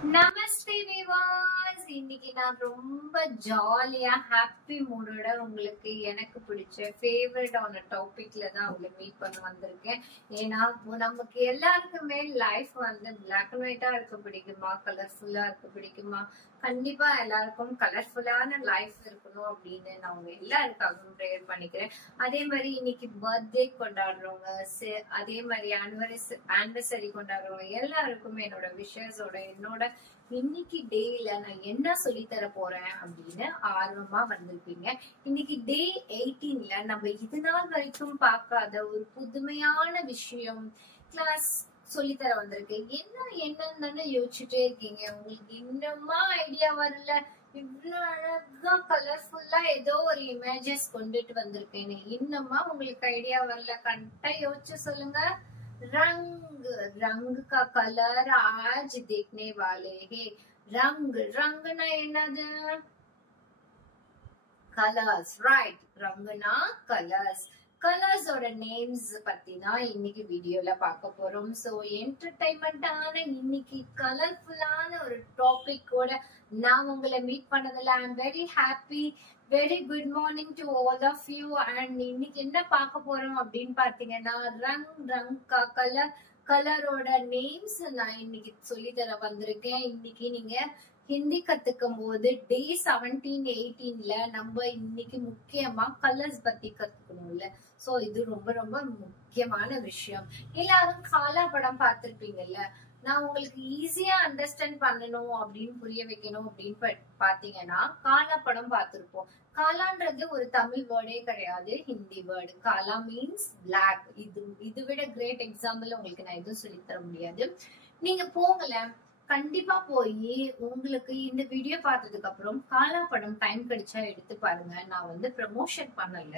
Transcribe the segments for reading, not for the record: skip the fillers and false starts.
நமஸ்தே விவாஸ். இன்னைக்கு நான் ரொம்ப ஜாலியா ஹாப்பி மூடோட உங்களுக்கு எனக்கு பிடிச்ச ஃபேவரட்டான டாபிக்ல தான் உங்களை மீட் பண்ண வந்திருக்கேன். ஏன்னா நமக்கு எல்லாருக்குமே லைஃப் வந்து பிளாக் அண்ட் ஒயிட்டா இருக்க பிடிக்குமா, கலர்ஃபுல்லா இருக்க பிடிக்குமா? கண்டிப்பா எல்லாருக்கும் கலர்ஃபுல்லான லைஃப் இருக்கணும் அப்படின்னு நான் உங்க எல்லாருக்காகவும் ப்ரேயர் பண்ணிக்கிறேன். அதே மாதிரி இன்னைக்கு பர்த்டே கொண்டாடுறவங்க, அதே மாதிரி ஆனிவர்சரி கொண்டாடுறவங்க எல்லாருக்குமே என்னோட விஷஸோட என்னோட இன்னைக்கு டேல நான் என்ன சொல்லி தர போறேன் அப்படின்னு ஆர்வமா வந்திருப்பீங்க. இன்னைக்கு டே 18ல நம்ம இது நாள் வரைக்கும் பார்க்காத ஒரு புதுமையான விஷயம் கிளாஸ் சொல்லித்தர வந்திருக்கு. என்னன்னு யோசிச்சுட்டே இருக்கீங்க. உங்களுக்கு இன்னுமா ஐடியா வரல? இவ்வளவு அழகா கலர்ஃபுல்லா ஏதோ ஒரு இமேஜஸ் கொண்டுட்டு வந்திருக்கேன்னு இன்னுமா உங்களுக்கு ஐடியா வரல? கரெக்டா யோசிச்சு சொல்லுங்க. रंग रंग का कलर आज देखने वाले हैं. रंग रंग ना என்னது? Colours, right? ரங்குனா கலர்ஸ். கலர்ஸோட நேம்ஸ் பத்தி தான் இன்னைக்கு வீடியோல பார்க்க போறோம். சோ என்டர்டைன்மெண்டான இன்னைக்கு கலர்ஃபுல்லான ஒரு டாபிக்கோட நான் உங்களை மீட் பண்ணதுல I am very happy. Very good morning to all of you. And இன்னைக்கு என்ன பார்க்க போறோம் அப்படின்னு பாத்தீங்கன்னா ரங் ரங் கா கலர், கலரோட நேம்ஸ் நான் இன்னைக்கு சொல்லி தர வந்திருக்கேன். இன்னைக்கு நீங்க ஹிந்தி கத்துக்கும் போது டே 17, 18ல நம்ம இன்னைக்கு முக்கியமா கலர்ஸ் பத்தி கத்துக்கணும்ல. சோ இது ரொம்ப ரொம்ப முக்கியமான விஷயம். எல்லாரும் காலா படம் பார்த்திருப்பீங்கல்ல. நான் உங்களுக்கு ஈஸியா அண்டர்ஸ்டாண்ட் பண்ணணும் அப்படின்னு புரிய வைக்கணும் அப்படின்னு பாத்தீங்கன்னா காலா படம் பார்த்திருப்போம். காலான்றது ஒரு தமிழ் வேர்டே கிடையாது, ஹிந்தி வேர்டு. காலா மீன்ஸ் பிளாக். இது விட கிரேட் எக்ஸாம்பிள் உங்களுக்கு நான் எதுவும் சொல்லி தர முடியாது. நீங்க போங்கல, கண்டிப்பா போய் உங்களுக்கு இந்த வீடியோ பார்த்ததுக்கு அப்புறம் காலா படம் டைம் கிடைச்சா எடுத்து பாருங்க. நான் வந்து ப்ரமோஷன் பண்ணல.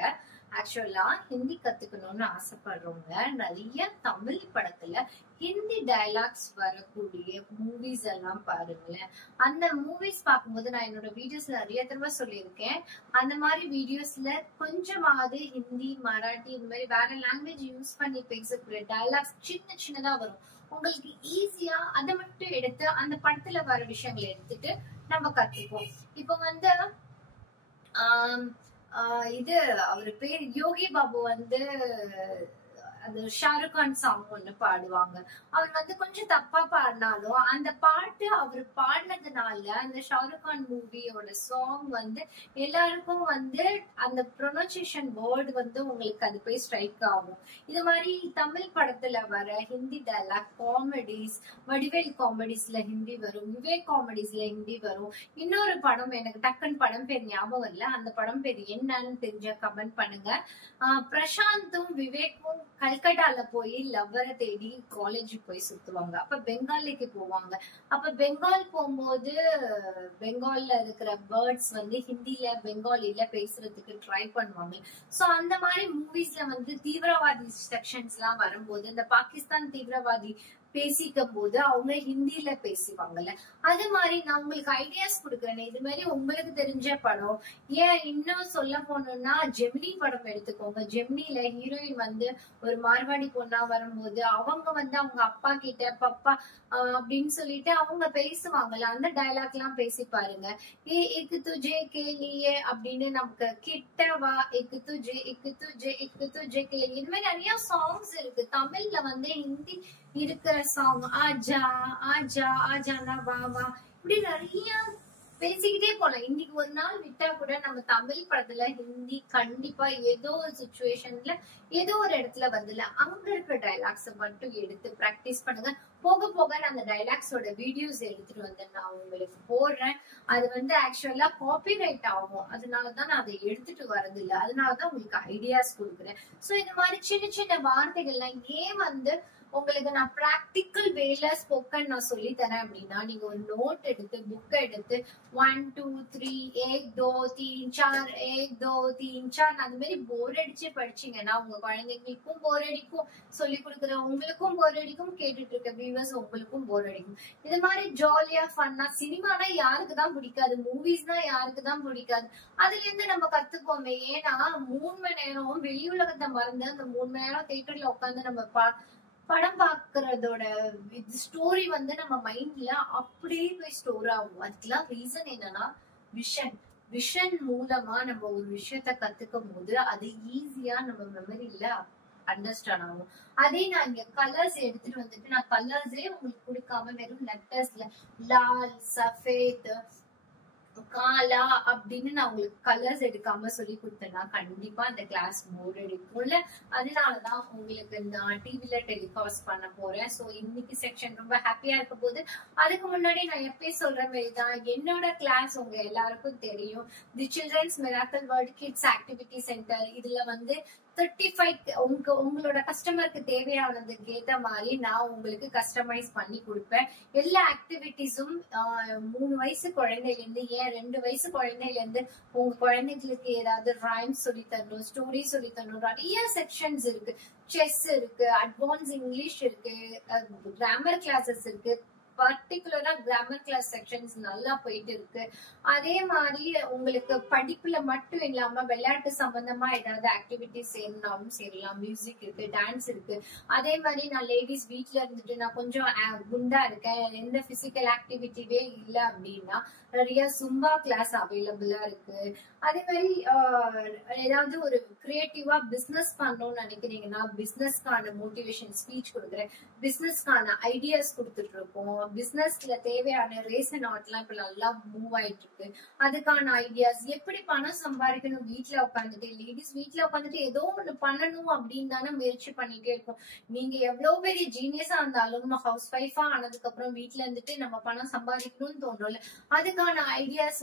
ஆக்சுவலா ஹிந்தி கத்துக்கணும்னு ஆசைப்படுறவங்க நிறைய தமிழ் படத்துல ஹிந்தி டயலாக்ஸ் வரக்கூடிய மூவிஸ் எல்லாம் பாருங்களேன். அந்த மூவிஸ் பார்க்கும்போது நான் என்னோட வீடியோஸ்ல நிறைய தடவை சொல்லியிருக்கேன். அந்த மாதிரி வீடியோஸ்ல கொஞ்சமாவது ஹிந்தி, மராட்டி இந்த மாதிரி வேற லாங்குவேஜ் யூஸ் பண்ணி பேசக்கூடிய டயலாக்ஸ் சின்ன சின்னதா வரும். உங்களுக்கு ஈஸியா அதை மட்டும் எடுத்து அந்த படத்துல வர விஷயங்களை எடுத்துட்டு நம்ம கத்துப்போம். இப்ப வந்து இது அவரு பேர் யோகி பாபு வந்து அந்த ஷாருக் கான் சாங் ஒண்ணு பாடுவாங்க. அவர் வந்து கொஞ்சம் தப்பா பாடினாலும் அந்த பாட்டு அவர் பாடினதுனால அந்த ஷாருக் கான் மூவியோட சாங் வந்து எல்லாருக்கும் வந்து அந்த ப்ரொனன்சியேஷன் வேர்டு வந்து உங்களுக்கு அது போய் ஸ்ட்ரைக் ஆகும். இது மாதிரி தமிழ் படத்துல வர ஹிந்தி டயலாக் காமெடிஸ், வடிவேல் காமெடிஸ்ல ஹிந்தி வரும், விவேக் காமெடிஸ்ல ஹிந்தி வரும். இன்னொரு படம் எனக்கு டக்குன்னு படம் பேர் ஞாபகம் இல்ல, அந்த படம் பேர் என்னன்னு தெரிஞ்ச கமெண்ட் பண்ணுங்க. பிரசாந்தும் விவேக்கும் கல்கட்டால போய் லவ்வரை தேடி காலேஜுக்கு போய் சுத்துவாங்க. அப்ப பெங்காலிக்கு போவாங்க. அப்ப பெங்கால் போகும்போது பெங்கால்ல இருக்கிற பேர்ட்ஸ் வந்து ஹிந்தில பெங்காலில பேசுறதுக்கு ட்ரை பண்ணுவாங்க. சோ அந்த மாதிரி மூவிஸ்ல வந்து தீவிரவாதி செக்ஷன்ஸ் எல்லாம் வரும்போது இந்த பாகிஸ்தான் தீவிரவாதி பேசிக்கும் போது அவங்க ஹிந்தில பேசுவாங்கல்ல. அது மாதிரி நான் உங்களுக்கு ஐடியாஸ் கொடுக்குறேன். இது மாதிரி உங்களுக்கு தெரிஞ்ச படம், ஏன் இன்னும் சொல்ல போனோம்னா ஜெமினி படம் எடுத்துக்கோங்க. ஜெமினில ஹீரோயின் வந்து ஒரு மார்வாடி பொண்ணா வரும்போது அவங்க வந்து அவங்க அப்பா கிட்ட பப்பா அப்படின்னு சொல்லிட்டு அவங்க பேசுவாங்கல்ல. அந்த டயலாக் எல்லாம் பேசி பாருங்க. இக்கு துஜே கேலியே அப்படின்னு நமக்கு கிட்ட வா, இக்கு துஜே இக்கு துஜே இக்கு துஜே கேலி, இது மாதிரி நிறைய சாங்ஸ் இருக்கு. தமிழ்ல வந்து ஹிந்தி இருக்கிற சாங் ஆஜா ஆஜா ஆஜானா வாவா, இப்படி நிறைய பேசிக்கிட்டே போலாம். இன்னைக்கு ஒரு நாள் விட்டா கூட நம்ம தமிழ் படத்துல ஹிந்தி கண்டிப்பா ஏதோ ஒரு சிச்சுவேஷன்ல ஏதோ ஒரு இடத்துல வந்துல அங்க இருக்கிற டைலாக்ஸ் மட்டும் எடுத்து பிராக்டிஸ் பண்ணுங்க. போக போக நான் அந்த டைலாக்ஸோட வீடியோஸ் எடுத்துட்டு வந்து நான் உங்களுக்கு போடுறேன். அது வந்து ஆக்சுவலா காப்பிரைட் ஆகும், அதனாலதான் நான் அதை எடுத்துட்டு வரது இல்லை. அதனாலதான் உங்களுக்கு ஐடியாஸ் கொடுக்குறேன். சோ இந்த மாதிரி சின்ன சின்ன வார்த்தைகள்லாம் ஏன் வந்து உங்களுக்கு நான் பிராக்டிக்கல் வேல ஸ்போக்கன் நான் சொல்லி தரேன் அப்படின்னா, நீங்க ஒரு நோட் எடுத்து புக் எடுத்து 1 2 3 1 2 3 4 1 2 3 4 அந்த மாதிரி போர் அடிச்சு படிச்சீங்கன்னா உங்க குழந்தைங்களுக்கும் போர் அடிக்கும், சொல்லி கொடுக்குற உங்களுக்கும் போர் அடிக்கும், கேட்டுட்டு இருக்க வியூவர்ஸ் உங்களுக்கும் போர் அடிக்கும். இது மாதிரி ஜாலியா ஃபன்னா. சினிமானா யாருக்கு தான் பிடிக்காது, மூவிஸ்னா யாருக்கு தான் பிடிக்காது. அதுல இருந்து நம்ம கத்துப்போமே. ஏன்னா 3 மணி நேரம் வெளி உலகத்தை மறந்து அந்த 3 மணி நேரம் தியேட்டர்ல உட்காந்து நம்ம படம் பாக்குறதோட ஸ்டோரி வந்து நம்ம மைண்ட்ல அப்படியே போய் ஸ்டோர் ஆகும். அதுக்கெல்லாம் ரீசன் என்னன்னா விஷன். விஷன் மூலமா நம்ம ஒரு விஷயத்த கத்துக்கும் போது அது ஈஸியா நம்ம மெமரியில அண்டர்ஸ்டாண்ட் ஆகும். அதே நான் இங்க கலர்ஸ் எடுத்துட்டு வந்துட்டு நான் கலர்ஸே உங்களுக்கு கொடுக்காம வெறும் லெட்டர்ஸ்ல லால், சஃபேத், காலா அப்படின்னு நான் உங்களுக்கு கலர்ஸ் எடுக்காம சொல்லி கொடுத்தேன்னா கண்டிப்பா அந்த கிளாஸ் போர் அடிக்கும்ல. அதனாலதான் உங்களுக்கு நான் டிவில டெலிகாஸ்ட் பண்ண போறேன். சோ இன்னைக்கு செக்ஷன் ரொம்ப ஹாப்பியா இருக்க போது. அதுக்கு முன்னாடி நான் எப்பயும் சொல்ற மாதிரிதான் என்னோட கிளாஸ் உங்க எல்லாருக்கும் தெரியும். The children's miracle world kids activity centre. இதுல வந்து 35 உங்களோட கஸ்டமருக்கு தேவையானதுக்கு ஏத்த மாதிரி நான் உங்களுக்கு கஸ்டமைஸ் பண்ணி கொடுப்பேன். எல்லா ஆக்டிவிட்டிஸும் 3 வயசு குழந்தைல இருந்து 2 வயசு குழந்தைல இருந்து உங்க குழந்தைங்களுக்கு ஏதாவது ரைம் சொல்லி தரணும், ஸ்டோரி சொல்லி தரணும். நிறைய செக்ஷன்ஸ் இருக்கு. செஸ் இருக்கு, அட்வான்ஸ் இங்கிலீஷ் இருக்கு, கிராமர் கிளாஸஸ் இருக்கு. பர்டிகுலரா கிராமர் கிளாஸ் செக்ஷன்ஸ் நல்லா போயிட்டு இருக்கு. அதே மாதிரி உங்களுக்கு படிப்புல மட்டும் இல்லாம விளையாட்டு சம்பந்தமா ஏதாவது ஆக்டிவிட்டிஸ் செய்யணும்னாலும் செய்யலாம். மியூசிக் இருக்கு, டான்ஸ் இருக்கு. அதே மாதிரி நான் லேடிஸ் வீட்ல இருந்துட்டு நான் கொஞ்சம் குண்டா இருக்கேன், எந்த பிசிக்கல் ஆக்டிவிட்டியே இல்ல அப்படின்னா நிறைய சும்பா கிளாஸ் அவைலபிளா இருக்கு. அதே மாதிரி ஏதாவது ஒரு கிரியேட்டிவா பிசினஸ் பண்ணணும்னு நினைக்கிறீங்கன்னா பிசினஸ்க்கான மோட்டிவேஷன் ஸ்பீச் கொடுக்குறேன். பிசினஸ்க்கான ஐடியாஸ் கொடுத்துட்டு இருக்கோம். பிசினஸ்ல தேவையான ரேசன் ஆர்ட்லாம் இப்ப நல்லா மூவ் ஆயிட்டு இருக்கு. அதுக்கான ஐடியாஸ் எப்படி பணம் சம்பாதிக்கணும். வீட்டுல உட்காந்துட்டு லேடிஸ் வீட்டுல உட்காந்துட்டு ஏதோ ஒண்ணு பண்ணணும் அப்படின்னு தானே முயற்சி பண்ணிட்டே இருக்கோம். நீங்க எவ்வளவு பெரிய ஜீனியஸா இருந்தாலும் நம்ம ஹவுஸ் ஒய்ஃபா ஆனதுக்கு அப்புறம் வீட்டுல இருந்துட்டு நம்ம பணம் சம்பாதிக்கணும்னு தோன்றல. அதுக்கான ஐடியாஸ்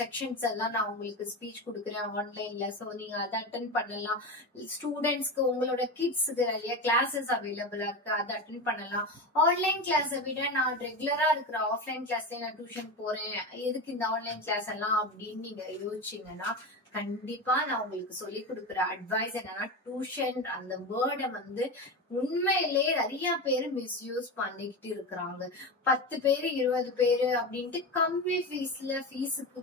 செக்ஷன்ஸ் எல்லாம் நான் உங்களுக்கு ஸ்பீச் கொடுக்குறேன் ஆன்லைன்ல. சோ நீங்க அதை அட்டென்ட் பண்ணலாம். ஸ்டூடெண்ட்ஸ்க்கு உங்களோட கிட்ஸ்க்கு நிறைய கிளாஸஸ் அவைலபிளா இருக்கு, அதை அட்டென்ட் பண்ணலாம். ஆன்லைன் கிளாஸை விட நான் ரெகுலரா இருக்கிற ஆஃப்லைன் கிளாஸ்ல நான் டியூஷன் போறேன், எதுக்கு இந்த ஆன்லைன் கிளாஸ் எல்லாம் அப்படின்னு நீங்க யோசிச்சீங்கன்னா கண்டிப்பா நான் உங்களுக்கு சொல்லி கொடுக்குற அட்வைஸ் என்னன்னா டியூஷன் அந்த வேர்டை வந்து உண்மையிலே நிறைய பேர் மிஸ்யூஸ் பண்ணிக்கிட்டு இருக்கிறாங்க. 10 பேரு 20 பேரு அப்படின்ட்டு கம்மி ஃபீஸுக்கு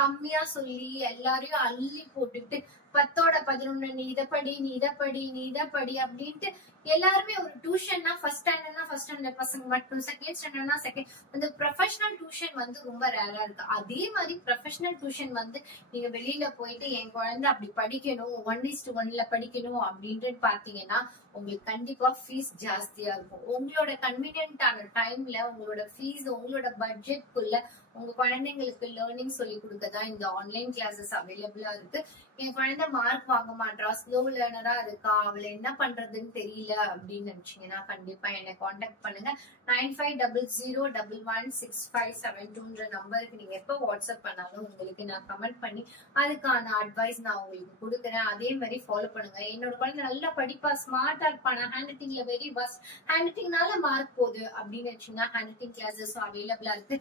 கம்மியா சொல்லி எல்லாரையும் அள்ளி போட்டுட்டு 10ஓட 11 நீ இதை படி, நீ இதை படி, நீ இதை படி அப்படின்ட்டு எல்லாருமே ஒரு டியூஷன்னா ஃபர்ஸ்ட் ஸ்டாண்டர்ட்னா ஃபர்ஸ்ட் ஸ்டாண்டர்ட் பசங்க மட்டும், செகண்ட் ஸ்டாண்டர்ட்னா செகண்ட். அந்த ப்ரொஃபஷனல் டியூஷன் வந்து ரொம்ப ரேரா இருக்கு. அதே மாதிரி ப்ரொஃபஷனல் டியூஷன் வந்து நீங்க வெளியில போயிட்டு என் குழந்தை அப்படி படிக்கணும் 1:1 படிக்கணும் அப்படின்ட்டு பாத்தீங்கன்னா உங்களுக்கு கண்டிப்பா ஃபீஸ் ஜாஸ்தியா இருக்கும். உங்களோட கன்வீனியன்டான டைம்ல உங்களோட ஃபீஸ் உங்களோட பட்ஜெட்குள்ள உங்க குழந்தைங்களுக்கு லேர்னிங் சொல்லி கொடுக்கதான் இந்த ஆன்லைன் கிளாஸஸ் அவைலபிளா இருக்கு. என் குழந்தை மார்க் வாங்க மாட்டா, ஸ்லோ லேர்னரா இருக்கா, அவளை என்ன பண்றதுன்னு தெரியல அப்படின்னு நினைச்சீங்கன்னா கண்டிப்பா என்னை காண்டாக்ட் பண்ணுங்க. 9500116572 நம்பருக்கு நீங்க எப்ப வாட்ஸ்அப் பண்ணாலும் உங்களுக்கு நான் கமெண்ட் பண்ணி அதுக்கான அட்வைஸ் நான் உங்களுக்கு கொடுக்குறேன். அதே மாதிரி ஃபாலோ பண்ணுங்க. என்னோட குழந்தை நல்லா படிப்பா, ஸ்மார்ட்டா இருப்பானா, ஹேண்ட் ரைட்டிங்ல வெரி பஸ்ட், ஹேண்ட் ரைட்டிங்னால மார்க் போகுது அப்படின்னு நினைச்சீங்கன்னா ஹேண்ட் ரைட்டிங் கிளாஸஸ் அவைலபிளா இருக்கு.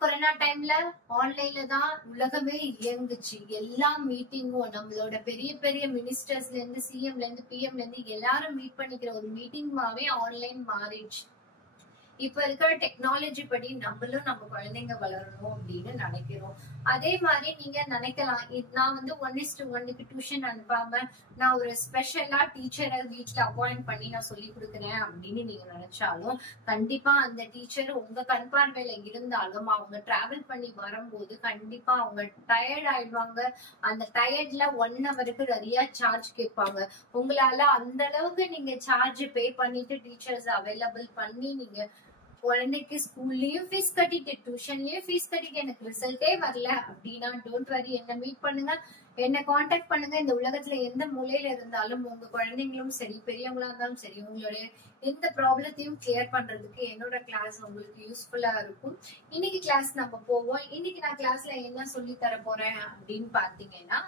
கொரோனா டைம்ல ஆன்லைன்ல தான் உலகமே இயங்குச்சு. எல்லா மீட்டிங்கும் நம்மளோட பெரிய பெரிய மினிஸ்டர்ஸ்ல இருந்து சிஎம்ல இருந்து பிஎம்ல இருந்து எல்லாரும் மீட் பண்ணிக்கிற ஒரு மீட்டிங்மாவே ஆன்லைன் மாறிடுச்சு. இப்ப இருக்கிற டெக்னாலஜி படி நம்மளும் நம்ம குழந்தைங்க வளரணும் அப்படின்னு நினைக்கிறோம். அதே மாதிரி நீங்க நினைக்கலாம் நான் வந்து 1:1 டியூஷன் அனுப்பாம நான் ஒரு ஸ்பெஷலா டீச்சரை வீட்டுல அப்பாயிண்ட் பண்ணி நான் சொல்லி கொடுக்குறேன் அப்படின்னு நீங்க நினைச்சாலும் கண்டிப்பா அந்த டீச்சர் உங்க கண் பார்வையில இருந்தாலும் அவங்க டிராவல் பண்ணி வரும்போது கண்டிப்பா அவங்க டயர்ட் ஆயிடுவாங்க. அந்த டயர்ட்ல 1 ஹவருக்கு நிறைய சார்ஜ் கேட்பாங்க. உங்களால அந்த அளவுக்கு நீங்க சார்ஜ் பே பண்ணிட்டு டீச்சர்ஸ் அவைலபிள் பண்ணி நீங்க குழந்தைக்கு ஸ்கூல்லயும் ஃபீஸ் கட்டிட்டு டியூஷன்லயும் ஃபீஸ் கட்டிட்டு எனக்கு ரிசல்ட்டே வரல அப்படின்னா டோன்ட் வரி, என்ன மீட் பண்ணுங்க, என்ன காண்டாக்ட் பண்ணுங்க. இந்த உலகத்துல எந்த மூலையில இருந்தாலும் உங்க குழந்தைங்களும் சரி பெரியவங்களா இருந்தாலும் சரி உங்களுடைய எந்த ப்ராப்ளத்தையும் கிளியர் பண்றதுக்கு என்னோட கிளாஸ் உங்களுக்கு யூஸ்ஃபுல்லா இருக்கும். இன்னைக்கு கிளாஸ் நம்ம போவோம். இன்னைக்கு நான் கிளாஸ்ல என்ன சொல்லி தர போறேன் அப்படின்னு பாத்தீங்கன்னா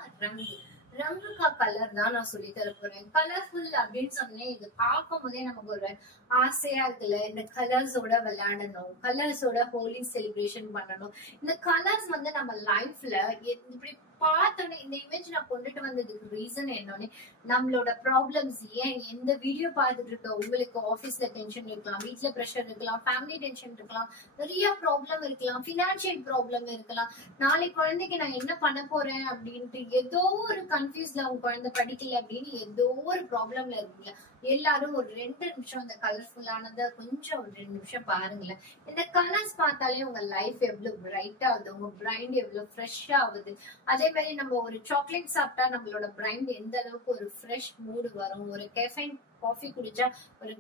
ரங்கு கலர் தான் நான் சொல்லி தர போறேன். கலர்ஃபுல் அப்படின்னு சொன்னேன், இது பார்க்கும் போதே நமக்கு ஒரு ஆசையா இருக்குல்ல. இந்த கலர்ஸோட விளையாடணும், கலர்ஸோட ஹோலி செலிப்ரேஷன் பண்ணணும். இந்த கலர்ஸ் வந்து நம்ம லைஃப்ல இப்படி பார்த்தோன்னே இந்த இமேஜ் நான் கொண்டுட்டு வந்ததுக்கு ரீசன் என்னன்னு நம்மளோட ப்ராப்ளம்ஸ். ஏன் எந்த வீடியோ பார்த்துட்டு இருக்க உங்களுக்கு ஆபீஸ்ல டென்ஷன் இருக்கலாம், வீட்டுல ப்ரெஷர் இருக்கலாம், ஃபேமிலி டென்ஷன் இருக்கலாம், நிறைய ப்ராப்ளம் இருக்கலாம், பினான்சியல் ப்ராப்ளம் இருக்கலாம். நாளைக்கு குழந்தைக்கு நான் என்ன பண்ண போறேன் அப்படின்ட்டு ஏதோ ஒரு கன்ஃபியூஸ்ல உங்க குழந்தை படிக்கல அப்படின்னு ஏதோ ஒரு ப்ராப்ளம்ல இருக்கீங்க, எல்லாரும் ஒரு 2 நிமிஷம் அந்த கலர்ஃபுல்லானத கொஞ்சம் ஒரு 2 நிமிஷம் பாருங்களேன். இந்த கலர்ஸ் பார்த்தாலே உங்க லைஃப் எவ்வளவு பிரைட் ஆகுது, உங்க பிரைண்ட் எவ்வளவு ஃப்ரெஷ்ஷா ஆகுது. அதே மாதிரி நம்ம ஒரு சாக்லேட் சாப்பிட்டா நம்மளோட பிரைண்ட் எந்த அளவுக்கு ஒரு ஃப்ரெஷ் மூடு வரும், ஒரு கெஃபைன் காஃபி குடிச்சா ஒரு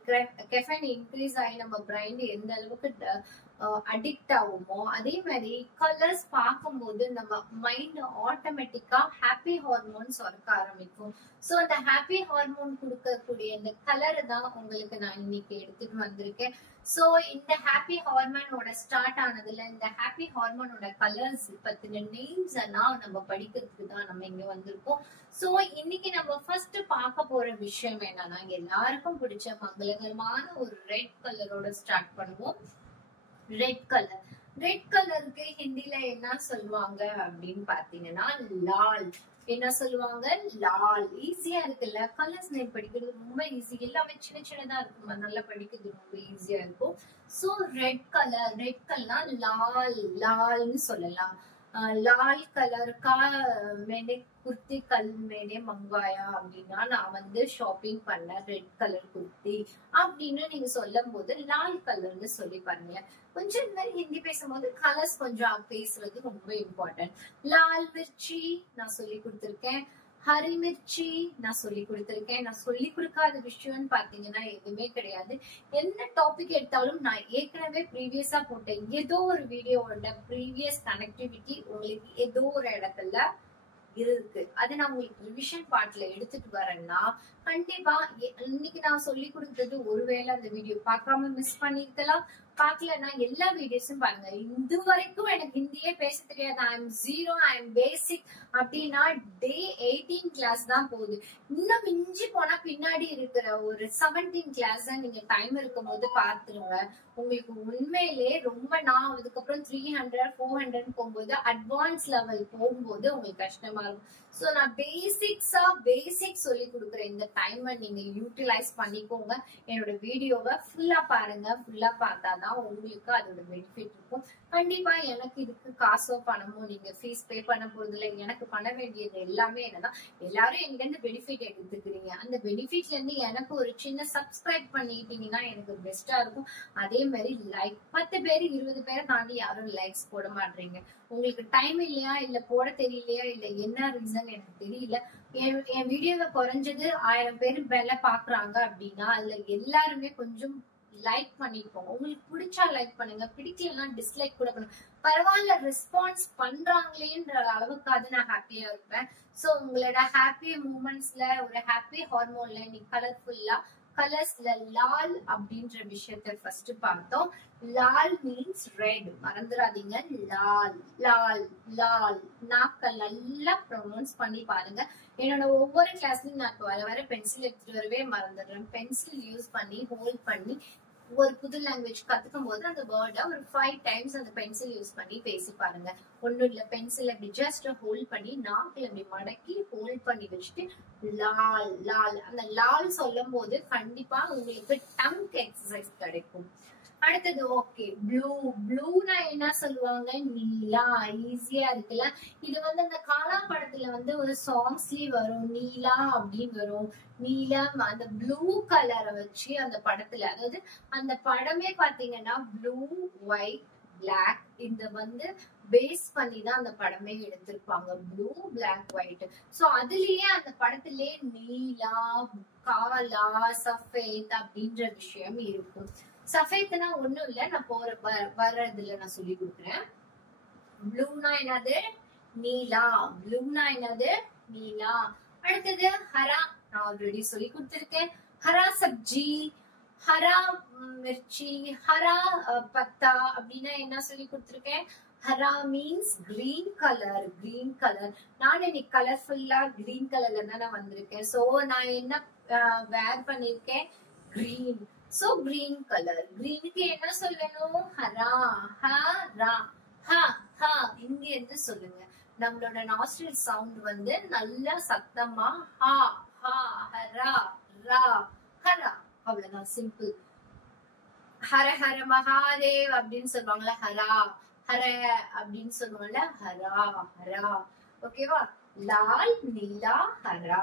கெஃபைன் இன்க்ரீஸ் ஆகி நம்ம பிரைண்ட் எந்த அளவுக்கு அடிக்ட் ஆகுமோ, அதே மாதிரி கலர்ஸ் பார்க்கும்போது நம்ம மைண்ட் ஆட்டோமேட்டிக்கா ஹாப்பி ஹார்மோன்ஸ் சுரக்க ஆரம்பிக்கும். சோ அந்த ஹாப்பி ஹார்மோன் கொடுக்கக்கூடிய இந்த கலர் தான் உங்களுக்கு நான் இன்னைக்கு எடுத்துட்டு வந்திருக்கேன். சோ இந்த ஹாப்பி ஹார்மோனோட ஸ்டார்ட் ஆனதுல இந்த ஹாப்பி ஹார்மோனோட கலர்ஸ் பத்தின நேம்ஸ் எல்லாம் நம்ம படிக்கிறதுக்கு தான் நம்ம இங்க வந்திருக்கோம். சோ இன்னைக்கு நம்ம ஃபர்ஸ்ட் பார்க்க போற விஷயம் என்னன்னா, எல்லாருக்கும் பிடிச்ச மங்களகரமான ஒரு ரெட் கலரோட ஸ்டார்ட் பண்ணுவோம். Red colour. ரெட் கலருக்கு ஹிந்தில என்ன சொல்லுவாங்க அப்படின்னு பாத்தீங்கன்னா லால். என்ன சொல்லுவாங்க? லால். ஈஸியா இருக்குல்ல, கலர்ஸ் நேம் படிக்கிறது ரொம்ப ஈஸி, எல்லாமே சின்ன சின்னதா இருக்கும், நல்லா படிக்கிறது ரொம்ப ஈஸியா இருக்கும். So red colour, red colour லால், லால்னு சொல்லலாம். लाल कलर का मैंने कुर्ती कल मैंने मंगवाया அப்படின்னா நான் வந்து ஷாப்பிங் பண்ண ரெட் கலர் குர்த்தி அப்படின்னு நீங்க சொல்லும் போது லால் கலர்னு சொல்லி பாருங்க. கொஞ்சம் இந்த ஹிந்தி பேசும்போது கலர்ஸ் கொஞ்சம் பேசுறது ரொம்ப இம்பார்ட்டன்ட். லால் மிர்ச்சி நான் சொல்லி கொடுத்திருக்கேன், ஹரி மிர்ச்சி நான் சொல்லி கொடுத்திருக்கேன். நான் சொல்லி கொடுக்காத விஷயம்னு பாத்தீங்கன்னா எதுவுமே கிடையாது. என்ன டாபிக் எடுத்தாலும் நான் ஏற்கனவே ப்ரீவியஸா போட்டேன் ஏதோ ஒரு வீடியோவோட ப்ரீவியஸ் கனெக்டிவிட்டி உங்களுக்கு ஏதோ ஒரு இடத்துல இருக்கு. அது நான் உங்களுக்கு ரிவிஷன் பார்ட்ல எடுத்துட்டு வரேன்னா கண்டிப்பா இன்னைக்கு நான் சொல்லி கொடுத்தது ஒருவேளை அந்த வீடியோ பார்க்காம மிஸ் பண்ணிருக்கலாம். பாக்கலன்னா எல்லா வீடியோஸும் பாருங்க. இது வரைக்கும் எனக்கு ஹிந்தியே பேச தெரியாது, I am zero, I am basic அப்படின்னா டே 18 கிளாஸ் தான் போகுது. இன்னும் மிஞ்சி போனா பின்னாடி இருக்கிற ஒரு 17 கிளாஸ் நீங்க டைம் இருக்கும் போது பாத்துருங்க. உங்களுக்கு உண்மையிலே ரொம்ப நான் அதுக்கப்புறம் 300 400 போகும்போது அட்வான்ஸ் லெவல் போகும்போது உங்களுக்கு கஷ்டமா இருக்கும். சோ நான் பேசிக் சொல்லி கொடுக்குறேன். இந்த டைமை நீங்க யூட்டிலைஸ் பண்ணிக்கோங்க. என்னோட வீடியோவை ஃபுல்லா பாருங்க. ஃபுல்லா பார்த்தாதான் உங்களுக்கு அதோட பெனிஃபிட் இருக்கும். கண்டிப்பா எனக்கு இதுக்கு காசோ பணமோ நீங்க ஃபீஸ் பே பண்ண போறது இல்லை. எனக்கு பண்ண வேண்டியது எல்லாமே என்னன்னா, எல்லாரும் என்கிட்ட இருந்து பெனிஃபிட் எடுத்துக்கிறீங்க. அந்த பெனிஃபிட்ல இருந்து எனக்கு ஒரு சின்ன சப்ஸ்கிரைப் பண்ணிட்டீங்கன்னா எனக்கு பெஸ்டா இருக்கும். அதே மாதிரி லைக் 10 பேர் 20 பேரை தாண்டி யாரும் லைக்ஸ் போட மாட்டீங்க. உங்களுக்கு டைம் இல்லையா, இல்ல போட தெரியலையா, இல்ல என்ன ரீசன் எனக்கு தெரியல. என் வீடியோவை குறைஞ்சது 1000 பேர் மேல பாக்குறாங்க அப்படின்னா அதுல எல்லாருமே கொஞ்சம் லைக் பண்ணிப்போம். உங்களுக்கு பிடிச்சா லைக் பண்ணுங்க, பிடிக்கலன்னா டிஸ்லைக் கூட பண்ணுங்க. பரவாயில்ல, ரெஸ்பான்ஸ் பண்றாங்களேன்ற அளவுக்கு அது நான் ஹாப்பியா இருப்பேன். சோ உங்களோட ஹாப்பி மூமெண்ட்ஸ்ல ஒரு ஹாப்பி ஹார்மோன்ல நீ கலர்ஃபுல்லா கலர்ஸ்ல லால் அப்படின்ற விஷயத்த ஃபர்ஸ்ட் பார்த்தோம். லால் மீன்ஸ் ரெட், மறந்துடாதீங்க. லால் லால் லால். நாக்கள் நல்லா ப்ரொனவுன்ஸ் பண்ணி பாருங்க. என்னோட ஒவ்வொரு கிளாஸ்லயும் நான் இப்போ வர பென்சில் எடுத்துட்டு வரவே மறந்துடுறேன். பென்சில் யூஸ் பண்ணி ஹோல்ட் பண்ணி ஒரு புது லாங்குவேஜ் கத்துக்கும் போது அந்த வேர்டை ஒரு 5 டைம்ஸ் அந்த பென்சில் யூஸ் பண்ணி பேசி பாருங்க. ஒன்னும் இல்ல, பென்சில் அப்படி ஜஸ்ட் ஹோல்ட் பண்ணி நாக்கில் அப்படி மடக்கி ஹோல்ட் பண்ணி வச்சுட்டு லால் லால் அந்த லால் சொல்லும் போது கண்டிப்பா உங்களுக்கு டங் எக்ஸசைஸ் கிடைக்கும். அடுத்தது ஓகே, ப்ளூ. ப்ளூனா என்ன சொல்லுவாங்க? நீலா. ஈஸியா இருக்குல்ல. இது வந்து அந்த காலா படத்துல வந்து ஒரு சாங்ஸ்லயே வரும், நீலா அப்படின்னு வரும். நீலம் அந்த ப்ளூ கலரை வச்சு அந்த படத்துல, அதாவது அந்த படமே பாத்தீங்கன்னா ப்ளூ ஒயிட் பிளாக் இந்த வந்து பேஸ் பண்ணி தான் அந்த படமே எடுத்திருப்பாங்க. Blue black white. சோ அதுலயே அந்த படத்திலே நீலா காலா சஃபேத் அப்படின்ற விஷயம் இருக்கும். சஃபேத்னா ஒண்ணும் இல்ல, நான் வர்றதுல நான் சொல்லி கொடுக்குறேன். ப்ளூனா என்னது? நீலா. ப்ளூனா என்னது? நீலா. அடுத்தது ஹரா. நான் ஆல்ரெடி சொல்லி கொடுத்திருக்கேன். ஹரா சப்ஜி, ஹரா மிர்ச்சி, ஹரா பத்தா அப்படின்னா என்ன சொல்லி கொடுத்திருக்கேன்? ஹரா means green colour. Green colour. நான் இன்னைக்கு கலர்ஃபுல்லா கிரீன் கலர்ல தான் வந்திருக்கேன். சோ நான் என்ன வேர் பண்ணிருக்கேன்? கிரீன். So green colour. கிரீனுக்கு என்ன சொல்லணும்? ஹரா. ஹரா ஹ ஹ இங்க இருந்து சொல்லுங்க. நம்மளோட நாஸ்ட்ரல் சவுண்ட் வந்து நல்ல சத்தமா ஹா ஹா ஹரா ரா ஹரா. அவ்வளவுதான், சிம்பிள். ஹர ஹர மகாதேவ் அப்படின்னு சொல்லுவாங்கல்ல, ஹரா. ஹர அப்படின்னு சொல்லுவாங்கல்ல, ஹரா ஹரா. ஓகேவா? லால், நீலா, ஹரா.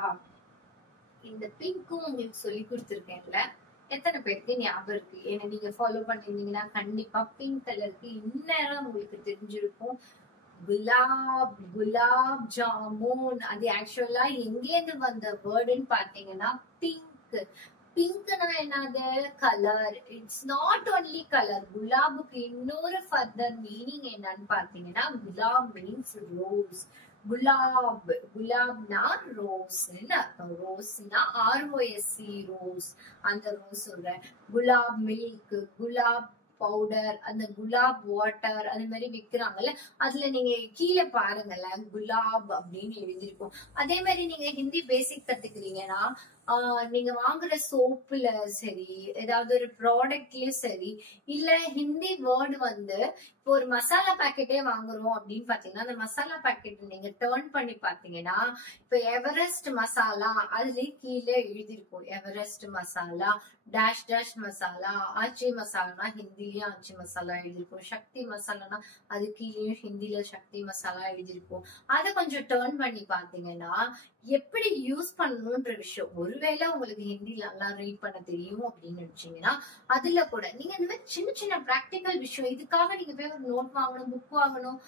இந்த பிங்க்கும் உங்களுக்கு சொல்லி கொடுத்துருக்கேன்ல, எத்தனை பேருக்கு ஞாபகம் இருக்கு? ஏன்னா நீங்க ஃபாலோ பண்ணிருந்தீங்கன்னா கண்டிப்பா பிங்க் கலருக்கு இந்நேரம் உங்களுக்கு தெரிஞ்சிருக்கும். குலாப், குலாப் ஜாமுன். அது ஆக்சுவலா எங்கேருந்து வந்த வேர்டுன்னு பாத்தீங்கன்னா பிங்க். பிங்க்னா என்னது? Colour. It's not only colour. குலாபுக்கு இன்னொரு ஃபர்தர் மீனிங் என்னன்னு பாத்தீங்கன்னா, குலாப் மீன்ஸ் ரோஸ். குலாப், குலாப்னா ரோஸ்ன்னு அர்த்தம். ரோஸ்னா ROSE, ரோஸ். அந்த ரோஸ் சொல்றேன். குலாப் மில்க், குலாப் பவுடர், அந்த குலாப் வாட்டர், அந்த மாதிரி விக்கிறாங்கல்ல, அதுல நீங்க கீழே பாருங்களேன், குலாப் அப்படின்னு எழுதிருக்கும். அதே மாதிரி நீங்க ஹிந்தி பேசிக் கத்துக்கிறீங்கன்னா நீங்க வாங்குற சோப்புல சரி, ஏதாவது ஒரு ப்ராடக்ட்லயும் சரி, இல்ல ஹிந்தி வேர்டு வந்து இப்போ ஒரு மசாலா பாக்கெட்டே வாங்குறோம் அப்படின்னு பாத்தீங்கன்னா, அந்த மசாலா பாக்கெட் நீங்க டர்ன் பண்ணி பாத்தீங்கன்னா, இப்ப எவரெஸ்ட் மசாலா அதுலயே கீழே எழுதிருக்கும். Everest masala, dash dash masala, Aachi மசாலானா ஹிந்திலயும் ஆச்சி மசாலா எழுதிருக்கும். சக்தி மசாலானா அது கீழேயும் ஹிந்தில சக்தி மசாலா எழுதிருக்கும். அதை கொஞ்சம் டர்ன் பண்ணி பாத்தீங்கன்னா எப்படி யூஸ் பண்ணணும்ன்ற விஷயம், ஒருவேளை உங்களுக்கு ஹிந்தி நல்லா ரீட் பண்ண தெரியும் அப்படின்னு நினைச்சீங்கன்னா அதுல கூட நீங்க இந்த மாதிரி சின்ன சின்ன பிராக்டிக்கல் விஷயம், இதுக்காக நீங்க போய் ஒரு நோட் வாங்கணும், புக் வாங்கணும்,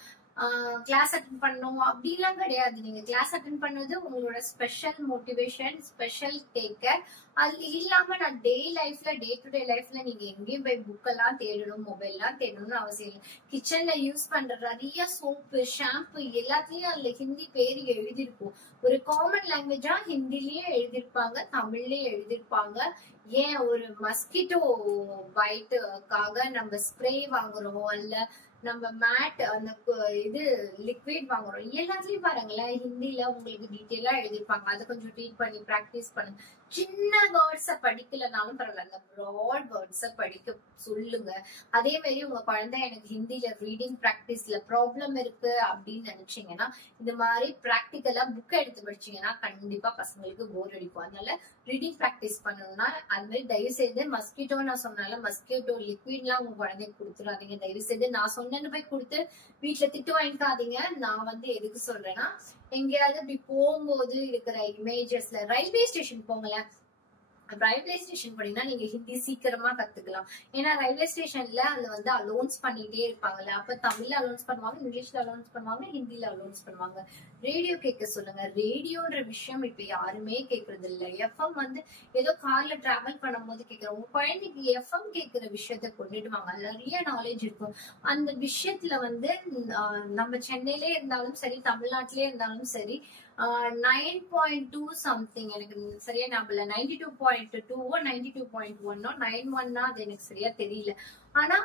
கிளாஸ் அட்டென்ட் பண்ணணும் அப்படிலாம் கிடையாது. நீங்க கிளாஸ் அட்டென்ட் பண்ணது உங்களோட special motivation, special take care. அது இல்லாம நான் டே லைஃப்ல, டே டு டே லைஃப்ல நீங்க எங்கேயும் போய் புக் எல்லாம் தேடணும், மொபைல் எல்லாம் தேடணும்னு அவசியம் இல்லை. கிச்சன்ல யூஸ் பண்ற நிறைய சோப்பு, ஷாம்பு எல்லாத்துலயும் அதுல ஹிந்தி பேரு எழுதிருக்கும். ஒரு காமன் லாங்குவேஜா ஹிந்திலயே எழுதிருப்பாங்க, தமிழ்லயே எழுதிருப்பாங்க. ஏன் ஒரு மஸ்கிட்டோ பைட்டுக்காக நம்ம ஸ்ப்ரே வாங்குறோம், இல்ல நம்ம மேட் அந்த இது லிக்விட் வாங்குறோம், எல்லாத்துலயும் பாருங்களேன் ஹிந்தில உங்களுக்கு டீட்டெயிலா எழுதிருப்பாங்க. அதை கொஞ்சம் ரீட் பண்ணி பிராக்டிஸ் பண்ணுங்க. சின்ன வேர்ட்ஸ படிக்கலனாலும் பரவாயில்ல, அந்த ப்ராட் வேர்ட்ஸ படிக்க சொல்லுங்க. அதே மாதிரி உங்க குழந்தை எனக்கு ஹிந்தில ரீடிங் பிராக்டிஸ்ல ப்ராப்ளம் இருக்கு அப்படின்னு நினைச்சீங்கன்னா, இந்த மாதிரி பிராக்டிக்கலா புக் எடுத்து படிச்சீங்கன்னா கண்டிப்பா பசங்களுக்கு போர் அடிக்கும். அதனால ரீடிங் பிராக்டிஸ் பண்ணணும்னா அது மாதிரி தயவு செய்து மஸ்கிட்டோ, நான் சொன்னால மஸ்கிட்டோ லிக்விட்லாம் உங்க குழந்தைக்கு கொடுத்துடாதீங்க. தயவு செய்து நான் சொன்னேன்னு போய் கொடுத்து வீட்டுல திட்டு வாங்கிக்காதீங்க. நான் வந்து எதுக்கு சொல்றேன்னா, எங்கேயாவது இப்படி போகும்போது இருக்கிற இமேஜஸ்ல, ரயில்வே ஸ்டேஷன் போங்களேன், ரயில்வே ஸ்டேஷன் போனீங்கன்னா நீங்க ஹிந்தி சீக்கிரமா கத்துக்கலாம். ஏன்னா ரயில்வே ஸ்டேஷன்ல அதுல வந்து அலௌன்ஸ் பண்ணிட்டே இருப்பாங்கல்ல, அப்ப தமிழ்ல அலௌன்ஸ் பண்ணுவாங்க, இங்கிலீஷ்ல அலௌன்ஸ் பண்ணுவாங்க, ஹிந்தில அலௌன்ஸ் பண்ணுவாங்க. ரேடியோ கேட்க சொல்லுங்க. ரேடியோன்ற விஷயம் இப்ப யாருமே கேட்கறது இல்ல. எஃப்எம் வந்து ஏதோ கார்ல டிராவல் பண்ணும் போது கேட்கிறோம். உங்க குழந்தைக்கு எஃப்எம் கேட்கிற விஷயத்த கொண்டுட்டு வாங்க, நிறைய நாலேஜ் இருக்கும் அந்த விஷயத்துல. வந்து நம்ம சென்னையிலே இருந்தாலும் சரி, தமிழ்நாட்டிலே இருந்தாலும் சரி, 9.2 சம்திங், எனக்கு சரியா ஞாபகம் 92.2 92.1 91 அது எனக்கு சரியா தெரியல. ஆனா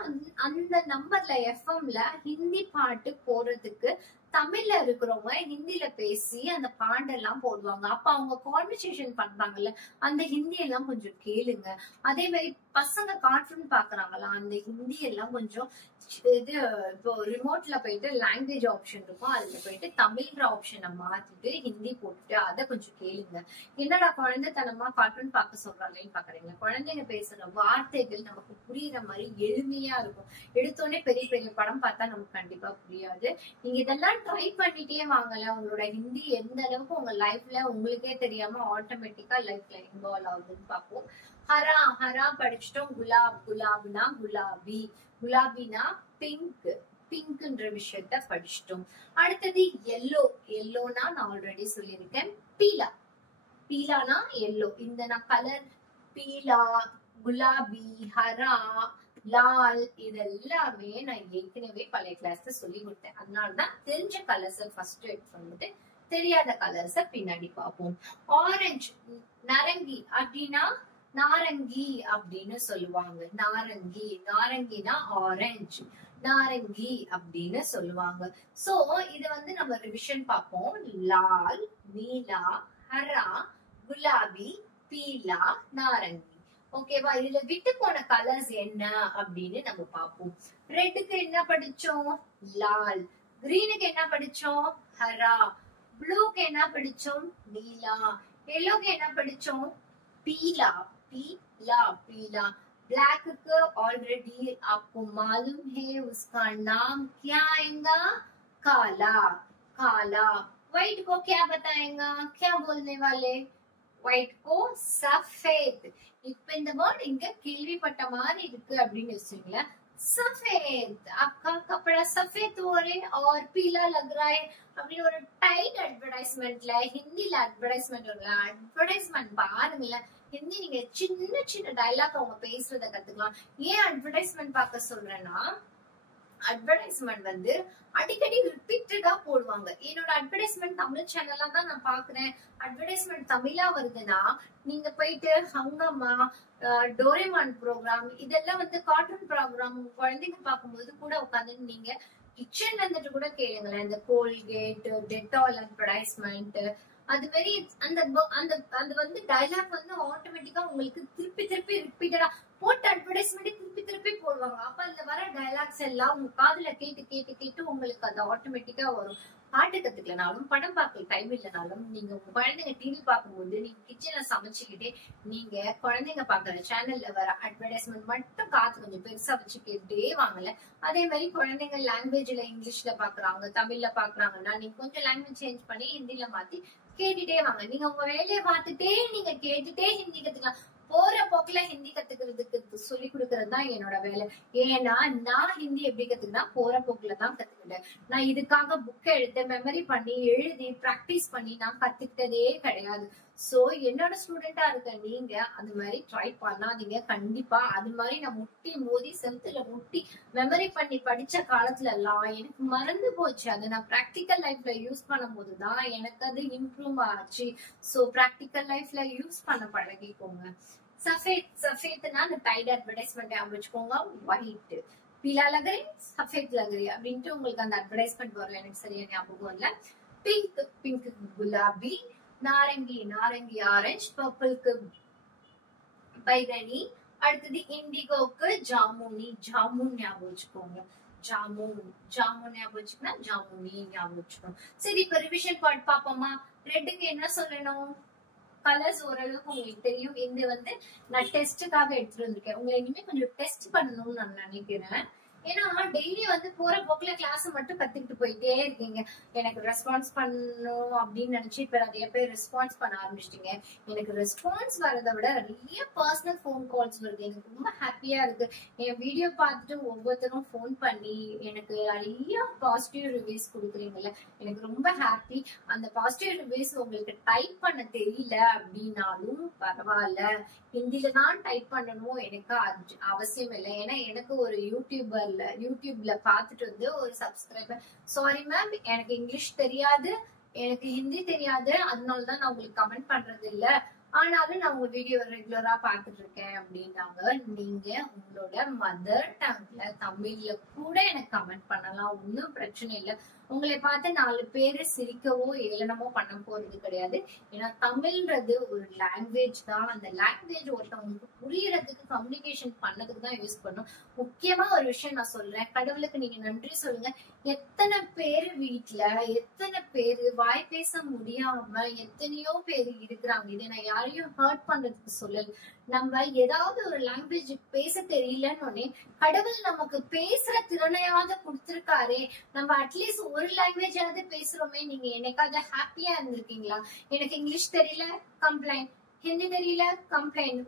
அந்த நம்பர்ல எஃப்எம்ல ஹிந்தி பாட்டு போறதுக்கு தமிழ்ல இருக்கிறவங்க ஹிந்தில பேசி அந்த பாட்டெல்லாம் போடுவாங்க. அப்ப அவங்க கான்வர்சேஷன் பண்றாங்கல்ல, அந்த ஹிந்தி எல்லாம் கொஞ்சம் கேளுங்க. அதே மாதிரி பசங்க கார்ட்டூன் பாக்குறாங்களா, அந்த ஹிந்தி எல்லாம் கொஞ்சம் இது இப்போ ரிமோட்ல போயிட்டு லாங்குவேஜ் ஆப்ஷன் இருக்கும், அதுல போயிட்டு தமிழ்ன்ற ஆப்ஷனை மாத்திட்டு ஹிந்தி போட்டுட்டு அதை கொஞ்சம் கேளுங்க. என்னடா குழந்தைத்தனமா கார்ட்டூன் பார்க்க சொல்றாங்கன்னு பாக்குறீங்க. குழந்தைங்க பேசுற வார்த்தைகள் நமக்கு புரியுற மாதிரி எளிமையா இருக்கும். எடுத்தோடனே பெரிய பெரிய படம் பார்த்தா நமக்கு கண்டிப்பா புரியாது. நீங்க இதெல்லாம் ட்ரை பண்ணிட்டே வாங்கல, உங்களோட ஹிந்தி எந்த அளவுக்கு உங்க லைஃப்ல உங்களுக்கே தெரியாம ஆட்டோமேட்டிக்கா லைஃப்ல இன்வால்வ் ஆகுதுன்னு பார்ப்போம். ஹரா, ஹரா படிச்சிட்டோம். குலாப், குலாப்னா குலாபி, குலாபினா பிங்க், பிங்க்ன்ற விஷயத்த படிச்சிட்டோம். அடுத்தது எல்லோ, எல்லோனா நான் ஆல்ரெடி சொல்லியிருக்கேன். பீலா, பீலானா எல்லோ. இந்த நான் கலர் பீலா, குலாபி, ஹரா, லால் இதெல்லாமே நான் ஏற்கனவே பழைய கிளாஸ்ல சொல்லி கொடுத்தேன். அதனாலதான் தெரிஞ்ச கலர்ஸ ஃபர்ஸ்ட் எடுத்து வந்துட்டு தெரியாத கலர்ஸ பின்னாடி பார்ப்போம். ஆரஞ்சு, நரங்கி அப்படின்னா நாரங்கி அப்படின்னு சொல்லுவாங்க. நாரங்கி, நாரங்கினா ஆரஞ்சு, நாரங்கி அப்படின்னு சொல்லுவாங்க. சோ இத வந்து நம்ம ரிவிஷன் பார்ப்போம். லால், நீலா, ஹரா, குலாபி, பீலா, நாரங்கி. ஓகேவா? இதுல விட்டு போன கலர்ஸ் என்ன அப்படின்னு நம்ம பார்ப்போம். ரெட்டுக்கு என்ன படிச்சோம்? லால். கிரீனுக்கு என்ன படிச்சோம்? ஹரா. ப்ளூக்கு என்ன படிச்சோம்? நீலா. எல்லோக்கு என்ன படிச்சோம்? पीला, पीला, पीला। ब्लैक को ऑलरेडी आपको मालूम है, उसका नाम क्या आएगा? काला, काला। व्हाइट को क्या बताएगा, क्या बोलने वाले, व्हाइट को सफेद. இப்ப இந்த வேர்ட் இங்க கேள்விப்பட்ட மாதிரி இருக்கு அப்படின்னு யோசிச்சீங்களா? सफेद, आपका कपड़ा सफेद हो रहे और पीला लग रहा है அப்படின்னு ஒரு டைட் அட்வர்டைஸ்மெண்ட்ல ஹிந்தில அட்வர்டைஸ்மெண்ட் அட்வர்டைஸ்மெண்ட் பாருங்கள. ஹிந்தி நீங்க சின்ன சின்ன டைலாக் அவங்க பேசுறத கத்துக்கலாம். ஏன் அட்வர்டைஸ்மெண்ட் பார்க்க சொல்றேன்னா, அட்வர்டைஸ்மெண்ட் வந்து அடிக்கடி ரிப்பீட்டடா போடுவாங்க. என்னோட அட்வர்டைஸ்மெண்ட் தமிழ் சேனல்ல தான் நான் பாக்குறேன். அட்வர்டைஸ்மெண்ட் தமிழா வருதுன்னா நீங்க போயிட்டு ஹங்கம்மா, டோரேமான் ப்ரோக்ராம், இதெல்லாம் வந்து கார்ட்டூன் ப்ரோக்ராம் குழந்தைங்க பார்க்கும்போது கூட உட்காந்து நீங்க கிச்சன்ல இருந்துட்டு கூட கேளுங்களேன். இந்த கோல்கேட், டெட்டால் அட்வர்டைஸ்மெண்ட், அது மாதிரி அந்த அந்த அந்த வந்து டைலாக் வந்து ஆட்டோமேட்டிக்கா உங்களுக்கு திருப்பி திருப்பி ரிப்பீட்டடா போட்டு அட்வர்டைஸ்மெண்ட் திருப்பி திருப்பி போடுவாங்க. அப்ப அதுல வர டைலாக்ஸ் எல்லாம் உங்க காதுல கேட்டு கேட்டு கேட்டு உங்களுக்கு அது ஆட்டோமேட்டிக்கா வரும். பாட்டு கத்துக்கலனாலும், படம் பார்க்க டைம் இல்லைனாலும், நீங்க உங்க குழந்தைங்க டிவி பார்க்கும்போது நீங்க கிச்சன்ல சமைச்சுக்கிட்டே நீங்க குழந்தைங்க பாக்குற சேனல்ல வர அட்வர்டைஸ்மெண்ட் மட்டும் காத்து கொஞ்சம் பெருசா வச்சு கேட்டே வாங்கல. அதே மாதிரி குழந்தைங்க லாங்குவேஜ்ல இங்கிலீஷ்ல பாக்குறாங்க, தமிழ்ல பாக்குறாங்கன்னா நீங்க கொஞ்சம் லாங்குவேஜ் சேஞ்ச் பண்ணி ஹிந்தில மாத்தி கேட்டுட்டே வாங்க. நீங்க உங்க வேலையை பார்த்துட்டே நீங்க கேட்டுட்டே ஹிந்தி கத்துக்கலாம். போற போக்குல ஹிந்தி கத்துக்கிறதுக்கு சொல்லி கொடுக்கறது தான் என்னோட வேலை. ஏன்னா நான் ஹிந்தி எப்படி கத்துக்கினா போற போக்குல தான் கத்துக்கிட்டேன். நான் இதுக்காக புக்கை எடுத்து மெமரி பண்ணி எழுதி பிராக்டிஸ் பண்ணி நான் கத்துக்கிட்டதே கிடையாது. சோ என்னோட ஸ்டூடெண்டா இருக்க நீங்க அந்த மாதிரி ட்ரை பண்ணாதீங்க. கண்டிப்பா அது மாதிரி நான் முட்டி மோதி செலுத்துல முட்டி மெமரி பண்ணி படிச்ச காலத்துல எல்லாம் எனக்கு மறந்து போச்சு. அதை நான் பிராக்டிக்கல் லைஃப்ல யூஸ் பண்ணும் போதுதான் எனக்கு அது இம்ப்ரூவ் ஆச்சு. சோ பிராக்டிக்கல் லைஃப்ல யூஸ் பண்ண பழகிக்கோங்க. सफेद, सफेद ना टाइड एडवर्टाइजमेंट வச்சுக்கோங்க. ஒயிட், பீலா लग रही, सफेद लग रही அப்படின்ட்டு உங்களுக்கு அந்த அட்வர்டைஸ்மெண்ட் வரும். எனக்கு சரியா ஞாபகம் இல்ல. பிங்க், பிங்க் குலாபி, நாரங்கி, நாரங்கி ஆரஞ்சு, பர்பிள்க்கு பைகனி, அடுத்தது இண்டிகோக்கு ஜாமுனி, ஜாமுன் ஞாபகம் வச்சுக்கோங்க. ஜாமுன், ஜாமுன் ஞாபகம் வச்சுக்கனா ஜாமுனி ஞாபகம் வச்சுக்கணும். சரி, இப்ப ரிவிஷன் பார்ட் பாப்போமா? ரெட்டுக்கு என்ன சொல்லணும்? கலர்ஸ் ஓரளவுக்கு உங்களுக்கு தெரியும். இது வந்து நான் டெஸ்டுக்காக எடுத்துட்டு வந்திருக்கேன். உங்களை இனிமே கொஞ்சம் டெஸ்ட் பண்ணணும்னு நான் நினைக்கிறேன். ஏன்னா டெய்லி வந்து போற போக்குல கிளாஸ் மட்டும் கத்துக்கிட்டு போயிட்டே இருக்கீங்க. எனக்கு ரெஸ்பான்ஸ் பண்ணணும் அப்படின்னு நினைச்சு இப்ப நிறைய பேர் ரெஸ்பான்ஸ் பண்ண ஆரம்பிச்சிட்டீங்க. எனக்கு ரெஸ்பான்ஸ் வரதை விட நிறைய பர்சனல் போன் கால்ஸ் வருது. எனக்கு ரொம்ப ஹாப்பியா இருக்கு. என் வீடியோ பார்த்துட்டு ஒவ்வொருத்தரும் போன் பண்ணி எனக்கு நிறைய பாசிட்டிவ் ரிவ்யூஸ் கொடுக்குறீங்கல்ல, எனக்கு ரொம்ப ஹாப்பி. அந்த பாசிட்டிவ் ரிவ்யூஸ் உங்களுக்கு டைப் பண்ண தெரியல அப்படின்னாலும் பரவாயில்ல, ஹிந்தில தான் டைப் பண்ணணும் எனக்கு அவசியம் இல்லை. ஏன்னா எனக்கு ஒரு யூடியூப்ல பாத்துட்டு வந்து ஒரு சப்ஸ்கிரைபர், சாரி மேம் எனக்கு இங்கிலீஷ் தெரியாது, எனக்கு ஹிந்தி தெரியாது, அதனாலதான் நான் உங்களுக்கு கமெண்ட் பண்றது இல்ல, ஆனாலும் நான் உங்க வீடியோ ரெகுலரா பாத்துட்டு இருக்கேன் அப்படின்னாங்க. நீங்க உங்களோட மதர் டங்க்ல தமிழ்ல கூட எனக்கு கமெண்ட் பண்ணலாம், ஒன்னும் பிரச்சனை இல்லை. உங்களை பார்த்து 4 பேரு சிரிக்கவோ ஏளனமோ பண்ண போறது கிடையாது. ஏன்னா தமிழ்ன்றது ஒரு லாங்குவேஜ் தான். அந்த லாங்குவேஜ் ஒருத்தவங்களுக்கு புரியறதுக்கு, கம்யூனிகேஷன் பண்ணதுக்கு தான் யூஸ் பண்ணும். முக்கியமா ஒரு விஷயம் நான் சொல்றேன், கடவுளுக்கு நீங்க நன்றி சொல்லுங்க. எத்தனை பேரு வீட்டுல, எத்தனை பேரு வாய் பேச முடியாம எத்தனையோ பேரு இருக்கிறாங்க. இதை நான் யாரையும் ஹர்ட் பண்றதுக்கு சொல்லல. நம்ம ஏதாவது ஒரு லாங்குவேஜ் பேச தெரியலன்னு கடவுள் நமக்கு பேசுற திறனையாவது கொடுத்திருக்காரே, நம்ம அட்லீஸ்ட் ஒரு லாங்குவேஜாவது பேசுறோமே. நீங்க என்னைக்காவது ஹாப்பியா இருந்திருக்கீங்களா? எனக்கு இங்கிலீஷ் தெரியல, கம்ப்ளைண்ட். ஹிந்தி தெரியல, கம்ப்ளைண்ட்.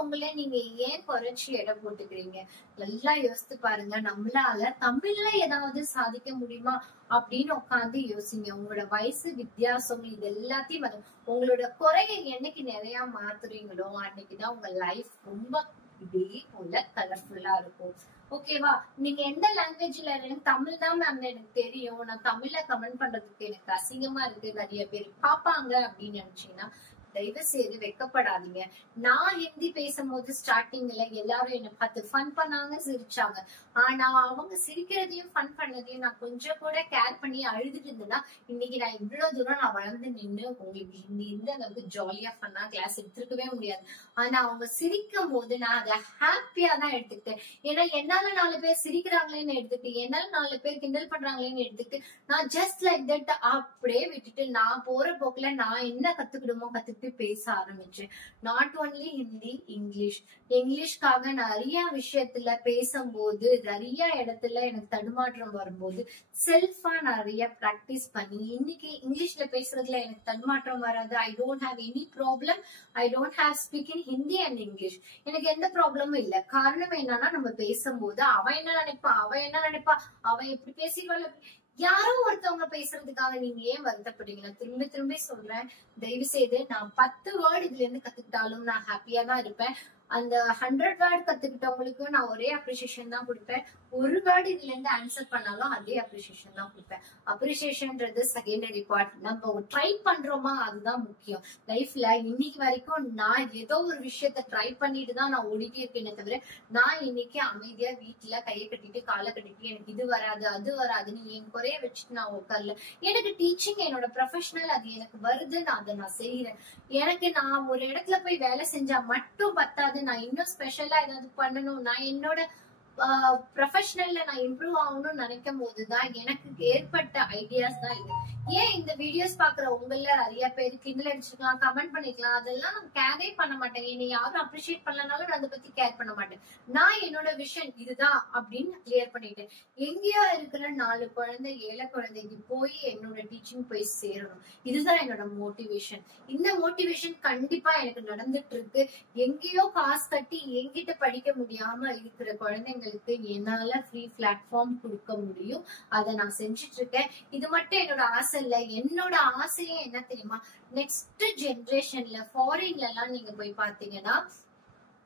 உங்களே நீங்க ஏன் குறைச்சி எடை போட்டுக்கிறீங்க? நல்லா யோசித்து பாருங்க. நம்மளால தமிழ்ல ஏதாவது சாதிக்க முடியுமா அப்படின்னு உட்காந்து யோசிங்க. உங்களோட வயசு வித்தியாசம் இது எல்லாத்தையும் வரும். உங்களோட குறையை என்னைக்கு நிறைய மாத்துறீங்களோ அன்னைக்குதான் உங்க லைஃப் ரொம்ப இதே போல கலர்ஃபுல்லா இருக்கும். ஓகேவா? நீங்க எந்த லாங்குவேஜ்ல, எனக்கு தமிழ் தான் மேம் எனக்கு தெரியும், நான் தமிழ்ல கமெண்ட் பண்றதுக்கு எனக்கு அசிங்கமா இருக்கு, நிறைய பேர் பாப்பாங்க அப்படின்னு நினைச்சீங்கன்னா தயவு செய்து வெக்கப்படாதீங்க. நான் ஹிந்தி பேசும்போது ஸ்டார்டிங்ல எல்லாரும் என்ன பார்த்து ஃபன் பண்ணாங்க, சிரிச்சாங்க. ஆனா அவங்க சிரிக்கிறதையும் ஃபன் பண்ணதையும் நான் கொஞ்சம் கூட கேர் பண்ணி அழுதுட்டு இருந்தேன்னா இன்னைக்கு நான் இவ்வளவு தூரம் நான் வளர்ந்து நின்று உங்களுக்கு ஹிந்தி இந்த அளவுக்கு ஜாலியா ஃபன்னா கிளாஸ் எடுத்துருக்கவே முடியாது. ஆனா அவங்க சிரிக்கும் போது நான் அதை ஹாப்பியா தான் எடுத்துக்கிட்டேன். ஏன்னா என்னால 4 பேர் சிரிக்கிறாங்களேன்னு எடுத்துட்டு, என்னால 4 பேர் கிண்டல் பண்றாங்களேன்னு எடுத்துட்டு நான் ஜஸ்ட் லைக் தட் அப்படியே விட்டுட்டு நான் போற போக்குல நான் என்ன கத்துக்கிடுமோ கத்துக்கிட்டு பத்தி பேச ஆரம்பிச்சேன். நாட் ஒன்லி ஹிந்தி, இங்கிலீஷ்காக நிறைய விஷயத்துல பேசும்போது, நிறைய இடத்துல எனக்கு தடுமாற்றம் வரும்போது செல்ஃபா நிறைய பிராக்டிஸ் பண்ணி இன்னைக்கு இங்கிலீஷ்ல பேசுறதுல எனக்கு தடுமாற்றம் வராது. I don't have any problem. I don't have speaking Hindi and English. எனக்கு எந்த ப்ராப்ளமும் இல்ல. காரணம் என்னன்னா, நம்ம பேசும்போது அவன் என்ன நினைப்பா, அவன் எப்படி பேசிடுவாள், யாரோ ஒருத்தவங்க பேசுறதுக்காக நீங்க ஏன் வருத்தப்படுறீங்க? நான் திரும்பி சொல்றேன், தயவு செய்து நான் 10 வேர்டு இதுல இருந்து கத்துக்கிட்டாலும் நான் ஹாப்பியா தான் இருப்பேன். அந்த 100 வேர்டு கத்துக்கிட்டவங்களுக்கு நான் ஒரே அப்ரிசியேஷன் தான் கொடுப்பேன். ஒரு வேர்டு இதுல இருந்து ஆன்சர் பண்ணாலும் அதே அப்ரிசியேஷன் தான் கொடுப்பேன். அப்ரிசியேஷன்ன்றது செகண்டரி பார்ட். நம்ம ட்ரை பண்றோமா அதுதான் முக்கியம். லைஃப்ல இன்னைக்கு வரைக்கும் நான் ஏதோ ஒரு விஷயத்த ட்ரை பண்ணிட்டு தான் நான் ஓடிட்டே இருக்கேனே தவிர, நான் இன்னைக்கு அமைதியா வீட்டுல கையை கட்டிட்டு காலை கட்டிட்டு எனக்கு இது வராது அது வராதுன்னு என் குறைய வச்சுட்டு நான் உட்கார்ல. எனக்கு டீச்சிங் என்னோட ப்ரொஃபஷனல், அது எனக்கு வருது, நான் அதை நான் செய்யறேன். எனக்கு நான் ஒரு இடத்துல போய் வேலை செஞ்சா மட்டும் பத்தாது, நான் இன்னும் ஸ்பெஷலா ஏதாவது பண்ணணும், நான் என்னோட ப்ரொஃபஷனல்ல நான் இம்ப்ரூவ் ஆகணும்னு நினைக்கும் போதுதான் எனக்கு ஏற்பட்ட ஐடியாஸ் தான் இது. ஏன் இந்த வீடியோஸ் பாக்குற உங்கள நிறைய பேர் கிண்டல் அடிச்சிருக்கலாம், கமெண்ட் பண்ணிக்கலாம், அதெல்லாம் நான் கேரே பண்ண மாட்டேன். என்னை யாரும் அப்ரிஷியேட் பண்ணலனாலும் நான் அதை பத்தி கேர் பண்ண மாட்டேன். நான் என்னோட விஷன் இதுதான் அப்படின்னு கிளியர் பண்ணிட்டேன். எங்கேயோ இருக்கிற 4 குழந்தை 7 குழந்தைக்கு போய் என்னோட டீச்சிங் போய் சேரணும். இதுதான் என்னோட மோட்டிவேஷன். இந்த மோட்டிவேஷன் கண்டிப்பா எனக்கு நடந்துட்டு இருக்கு. எங்கேயோ காசு கட்டி என்கிட்ட படிக்க முடியாம இருக்கிற குழந்தைங்களுக்கு என்னால ஃப்ரீ பிளாட்ஃபார்ம் கொடுக்க முடியும். அதை நான் செஞ்சுட்டு இருக்கேன். இது மட்டும் என்னோட ஆசை இல்ல. என்னோட ஆசையே என்ன தெரியுமா? நெக்ஸ்ட் ஜெனரேஷன்ல ஃபாரின்ல எல்லாம் நீங்க போய் பாத்தீங்கன்னா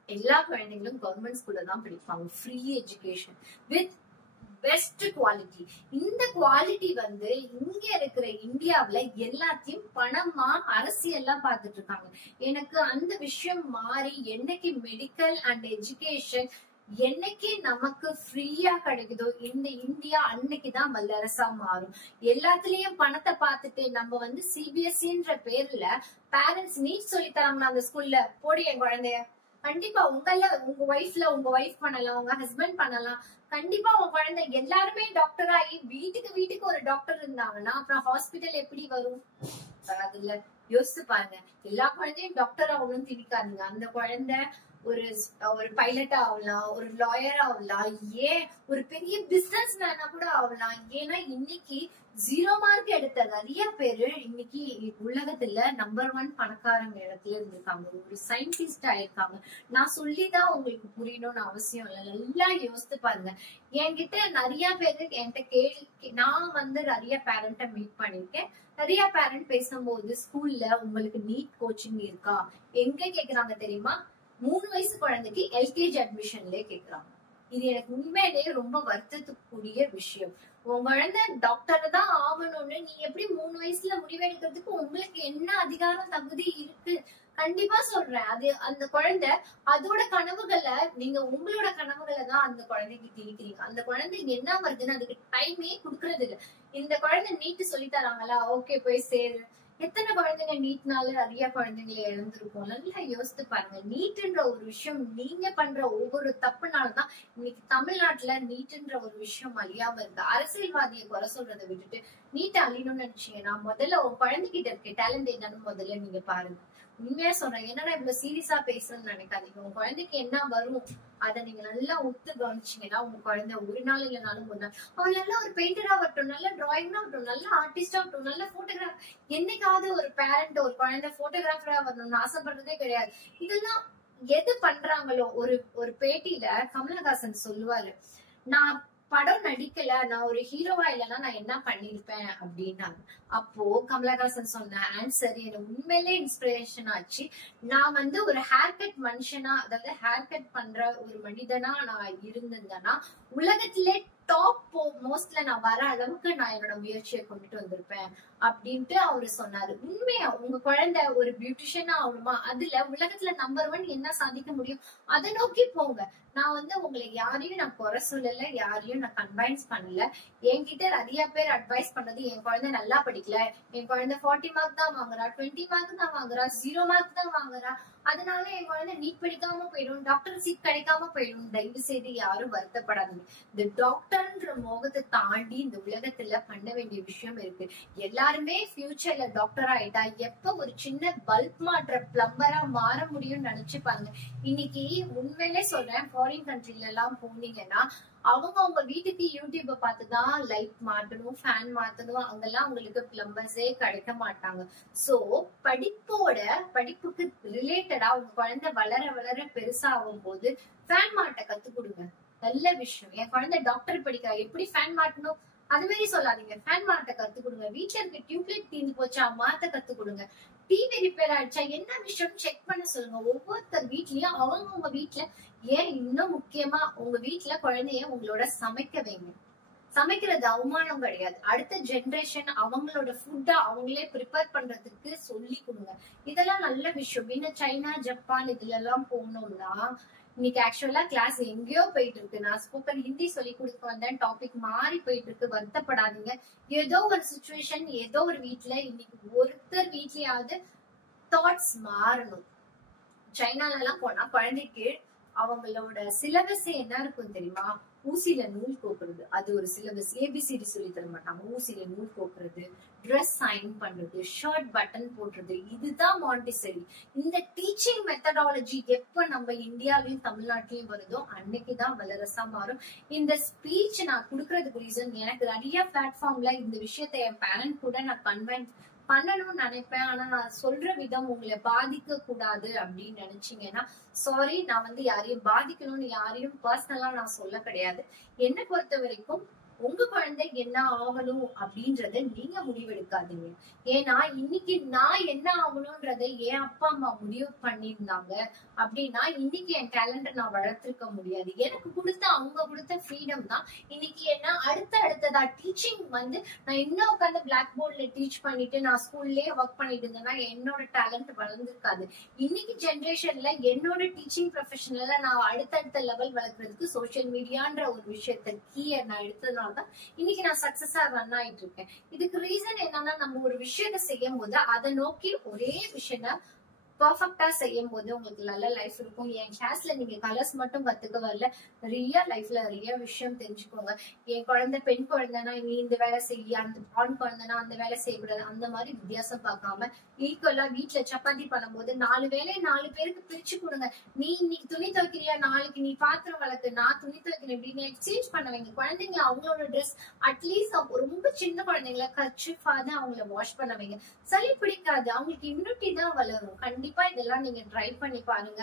எல்லா குழந்தைங்களும் கவர்மெண்ட் ஸ்கூல்ல தான் படிப்பாங்க. Free education with best quality. இந்த குவாலிட்டி வந்து இங்க இருக்கிற இந்தியாவில எல்லாத்தையும் பணமா அரசியல்லா பாத்துட்டு இருக்காங்க. எனக்கு அந்த விஷயம் மாறி என்னைக்கு மெடிக்கல் அண்ட் எஜுகேஷன் என்னைக்கு நமக்கு ஃப்ரீயா கிடைக்குதோ இந்த இந்தியா அன்னைக்குதான் வல்லரசா மாறும். எல்லாத்துலயும் பணத்தை பார்த்துட்டு நம்ம வந்து சிபிஎஸ்இன்ற பேர்ல பேரண்ட்ஸ் நீட் சொல்லி தராங்கன்னா அந்த ஸ்கூல்ல போடி என் குழந்தைய, கண்டிப்பா உங்க ஒய்ஃப் பண்ணலாம், உங்க ஹஸ்பண்ட் பண்ணலாம். கண்டிப்பா உங்க குழந்தை எல்லாருமே டாக்டர் ஆகி வீட்டுக்கு ஒரு டாக்டர் இருந்தாங்கன்னா அப்புறம் ஹாஸ்பிட்டல் எப்படி வரும்? அதுல யோசிச்சு பாருங்க. எல்லா குழந்தையும் டாக்டர் ஆகணும்னு திணிக்காதுங்க. அந்த குழந்தை ஒரு பைலட்டா ஆகலாம், ஒரு லாயரா ஆகலாம், ஏன் ஒரு பெரிய பிசினஸ் மேனா கூட ஆகலாம். ஏன்னா இன்னைக்கு 0 மார்க் எடுத்த நிறைய பேரு இன்னைக்கு உலகத்துல நம்பர் 1 பணக்காரங்க இடத்துல இருந்திருக்காங்க, ஒரு சயின்டிஸ்ட் ஆயிருக்காங்க. நான் சொல்லிதான் உங்களுக்கு புரியணும்னு அவசியம் இல்லை. நல்லா யோசித்து பாருங்க. என்கிட்ட நிறைய பேரு என்கிட்ட கேள்வி, நான் வந்து நிறைய பேரண்ட மீட் பண்ணிருக்கேன். நிறைய பேரண்ட் பேசும்போது ஸ்கூல்ல உங்களுக்கு நீட் கோச்சிங் இருக்கா எங்க கேக்குறாங்க தெரியுமா? 3 வயசு குழந்தைக்கு எல்கேஜி அட்மிஷன்லயே கேக்குறாங்க. இது எனக்கு உண்மையிலேயே ரொம்ப வருத்தத்துக்குரிய விஷயம். உங்க குழந்தை டாக்டர் தான் ஆகணும்னு நீ எப்படி 3 வயசுல முடிவெடுக்கிறதுக்கு உங்களுக்கு என்ன அதிகாரம் தகுதி இருக்கு? கண்டிப்பா சொல்றேன். அது அந்த குழந்தை அதோட கனவுகளை நீங்க உங்களோட கனவுகளை தான் அந்த குழந்தைக்கு திணிக்கிறீங்க. அந்த குழந்தைக்கு என்ன வருதுன்னு அதுக்கு டைமே குடுக்கறது இல்ல. இந்த குழந்தை நீட்டு சொல்லி தராங்களா, ஓகே போய் சேரு. எத்தனை குழந்தைங்க நீட்னால நிறைய குழந்தைங்களை இழந்திருக்கும். நல்லா யோசித்து பாருங்க. நீட்ன்ற ஒரு விஷயம் நீங்க பண்ற ஒவ்வொரு தப்புனாலதான் இன்னைக்கு தமிழ்நாட்டுல நீட்ன்ற ஒரு விஷயம் அழியாம இருக்கு. அரசியல்வாதியை குறை சொல்றதை விட்டுட்டு நீட்டை அழியணும்னு நினைச்சீங்கன்னா முதல்ல உங்க குழந்தைகிட்ட இருக்க டேலண்ட் என்னன்னு முதல்ல நீங்க பாருங்க. உண்மையா சொல்றேன். என்னடா இவ்வளவு சீரியஸா பேசணும்னு நினைக்காதீங்க. உங்க குழந்தைக்கு என்ன வரும் அதை நீங்க நல்லா உத்து கவனிச்சீங்கன்னா உங்க குழந்தை ஒரு நாள் இல்லைனாலும் ஒரு நாள் அவன் நல்ல ஒரு பெயிண்டரா வரட்டும், நல்ல டிராயிங்கா வரட்டும், நல்ல ஆர்டிஸ்டா வரட்டும், நல்ல போட்டோகிராஃப். என்னைக்காவது ஒரு பேரண்ட் ஒரு குழந்தை போட்டோகிராஃபரா வரணும்னு ஆசைப்படுறதே கிடையாது. இதெல்லாம் எது பண்றாங்களோ. ஒரு பேட்டியில கமலஹாசன் சொல்லுவாரு, நான் படம் நடிக்கல, நான் ஒரு ஹீரோவா இல்லைன்னா நான் என்ன பண்ணிருப்பேன் அப்படின்னாங்க. அப்போ கமலஹாசன் சொன்ன ஆன்சர் எனக்கு உண்மையிலே இன்ஸ்பிரேஷன் ஆச்சு. நான் வந்து ஒரு ஹேர் கட் மனுஷனா, அதாவது ஹேர் கட் பண்ற ஒரு மனிதனா நான் இருந்திருந்தேன்னா உலகத்திலே டாப் மோஸ்ட்ல நான் வர அளவுக்கு நான் என்னோட முயற்சியை கொண்டுட்டு வந்திருப்பேன் அப்படின்ட்டு அவரு சொன்னாரு. உண்மையா உங்க குழந்தை ஒரு பியூட்டிஷியனா ஆகணுமா, அதுல உலகத்துல நம்பர் 1 என்ன சாதிக்க முடியும் அதை நோக்கி போங்க. நான் வந்து உங்களை யாரையும் நான் குறை சொல்லல, யாரையும் நான் கன்வைன்ஸ் பண்ணல. என்கிட்ட நிறைய பேர் அட்வைஸ் பண்ணது, என் குழந்தை நல்லா படிக்கல, என் குழந்தை 40 மார்க் தான் வாங்குறா, 20 மார்க் தான் வாங்குறா, 0 மார்க் தான் வாங்குறா, அதனால என் குழந்தை நீட் படிக்காம போயிடும், டாக்டர் சீட் கிடைக்காம போயிடும். தயவு செய்து யாரும் வருத்தப்படாதீங்க. இந்த டாக்டர்ன்ற மோகத்தை தாண்டி இந்த உலகத்துல பண்ண வேண்டிய விஷயம் இருக்கு. எல்லாருமே ஃபியூச்சர்ல டாக்டர் ஆயிட்டா எப்ப ஒரு சின்ன பல்ப் மாற்ற பிளம்பரா மாற முடியும்னு நினைச்சுப்பாங்க. இன்னைக்கு உண்மையிலே சொல்றேன், ஃபாரின் கண்ட்ரில எல்லாம் போனீங்கன்னா அவங்க வீட்டுக்கு யூடியூப பார்த்துதான் லைட் மாட்டணும், ஃபேன் மாத்தணும். அங்கெல்லாம் அவங்களுக்கு பிளம்பர்ஸே கிடைக்க மாட்டாங்க. சோ படிப்புக்கு ரிலேட்டடா உங்க குழந்தை வளர வளர பெருசா ஆகும் போது ஃபேன் மாட்ட கத்து கொடுங்க. நல்ல விஷயம். என் குழந்தை டாக்டர் படிக்கிறா, எப்படி ஃபேன் மாட்டணும் அது மாதிரி சொல்லாதீங்க. ஃபேன் மாட்ட கத்து கொடுங்க. வீட்டுல இருக்க டியூப்லைட் தீர்ந்து போச்சா மாத்த கத்து கொடுங்க. டிவி ரிப்பேர் ஆயிடுச்சா என்ன விஷயம் செக் பண்ண சொல்லுங்க. ஒவ்வொருத்தர் வீட்லயும் அவங்க வீட்டுல, ஏன் இன்னும் முக்கியமா உங்க வீட்டுல குழந்தைய உங்களோட சமைக்க வைங்க. சமைக்கிறது அவமானம் கிடையாது. அடுத்த ஜெனரேஷன் அவங்களோட ஃபுட்டா அவங்களே ப்ரிப்பேர் பண்றதுக்கு சொல்லி கொடுங்க. இதெல்லாம் நல்ல விஷயம். இன்னும் சைனா, ஜப்பான் இதுல எல்லாம் போகணும்னா இன்னைக்கு ஆக்சுவலா கிளாஸ் எங்கேயோ போயிட்டு இருக்கு. நான் ஸ்போக்கன் ஹிந்தி சொல்லி கொடுக்க வந்தேன், டாபிக் மாறி போயிட்டு இருக்கு. வருத்தப்படாதீங்க. ஏதோ ஒரு சுச்சுவேஷன், ஏதோ ஒரு வீட்டுல இன்னைக்கு ஒருத்தர் வீட்லயாவது தாட்ஸ் மாறணும். சைனால எல்லாம் போனா குழந்தைக்கு அவங்களோட சிலபஸ் என்ன இருக்கும் தெரியுமா? ஊசியில நூல் கோக்குறது, அது ஒரு சிலபஸ். ஏபிசிடி சொல்லி தர மாட்டாங்க. ஊசியில நூல் கோக்குறது, ட்ரெஸ் சைன் பண்றது, ஷர்ட் பட்டன் போடுறது, இதுதான் மாண்டிசரி. இந்த டீச்சிங் மெத்தடாலஜி எப்ப நம்ம இந்தியாவிலும் தமிழ்நாட்டிலயும் வருதோ அன்னைக்குதான் வல்லரசா மாறும். இந்த ஸ்பீச் நான் குடுக்கறதுக்கு ரீசன், எனக்கு நிறைய பிளாட்ஃபார்ம்ல இந்த விஷயத்த என் பேரண்ட் கூட நான் கன்வென்ட் பண்ணணும்னு நினைப்பேன். ஆனா நான் சொல்ற விதம் உங்களை பாதிக்க கூடாது அப்படின்னு நினைச்சீங்கன்னா சாரி. நான் யாரையும் பாதிக்கணும்னு யாரையும் பர்சனலா நான் சொல்ல கிடையாது. என்னை பொறுத்த வரைக்கும் உங்க குழந்தை என்ன ஆகணும் அப்படின்றத நீங்க முடிவெடுக்காதீங்க. ஏன்னா இன்னைக்கு நான் என்ன ஆகணும்ன்றத என் அப்பா அம்மா முடிவு பண்ணியிருந்தாங்க அப்படின்னா இன்னைக்கு என் டேலண்ட நான் வளர்த்திருக்க முடியாது. எனக்கு அவங்க கொடுத்த ஃப்ரீடம் தான் இன்னைக்கு என்ன அடுத்ததா டீச்சிங் நான் இன்னும் உட்காந்து பிளாக் போர்ட்ல டீச் பண்ணிட்டு நான் ஸ்கூல்லயே ஒர்க் பண்ணிட்டு இருந்தேன்னா என்னோட டேலண்ட் வளர்ந்துருக்காது. இன்னைக்கு ஜெனரேஷன்ல என்னோட டீச்சிங் ப்ரொஃபஷனல்ல நான் அடுத்தடுத்த லெவல் வளர்க்கறதுக்கு சோசியல் மீடியான்ற ஒரு விஷயத்த கீயை நான் எடுத்ததுனால இன்னைக்கு நான் சக்சஸா ரன் ஆயிட்டு இருக்கேன். இதுக்கு ரீசன் என்னன்னா, நம்ம ஒரு விஷயத்த செய்யும் போது அதை நோக்கி ஒரே விஷயம் பர்ஃபெக்டா செய்யும் போது உங்களுக்கு நல்ல லைஃப் இருக்கும். என் கிளாஸ்ல நீங்க கலர்ஸ் மட்டும் கத்துக்க வரல, நிறைய லைஃப்ல நிறைய விஷயம் தெரிஞ்சுக்கோங்க. என் குழந்தை பெண் குழந்தைனா நீ இந்த வேலை செய்ய, அந்த ஆண் குழந்தைனா அந்த வேலை செய்யக்கூடாது, அந்த மாதிரி வித்தியாசம் பார்க்காம ஈக்குவலா வீட்டுல சப்பாத்தி பண்ணும்போது 4 வேலையை 4 பேருக்கு பிரிச்சு கொடுங்க. நீ இன்னைக்கு துணி துவைக்கிறியா, நாளைக்கு நீ பாத்திரம் வளர்க்கு, நான் துணி துவைக்கிறேன் இப்படின்னு எக்ஸ்சேஞ்ச் பண்ண வைங்க. குழந்தைங்க அவங்களோட ட்ரெஸ் அட்லீஸ்ட் ரொம்ப சின்ன குழந்தைங்கள கர்ச்சீஃபாவது அவங்கள வாஷ் பண்ண வைங்க. சளி பிடிக்காது, அவங்களுக்கு இம்யூனிட்டி தான் வளரும். கண்டிப்பா இதெல்லாம் நீங்க ட்ரை பண்ணி பாருங்க.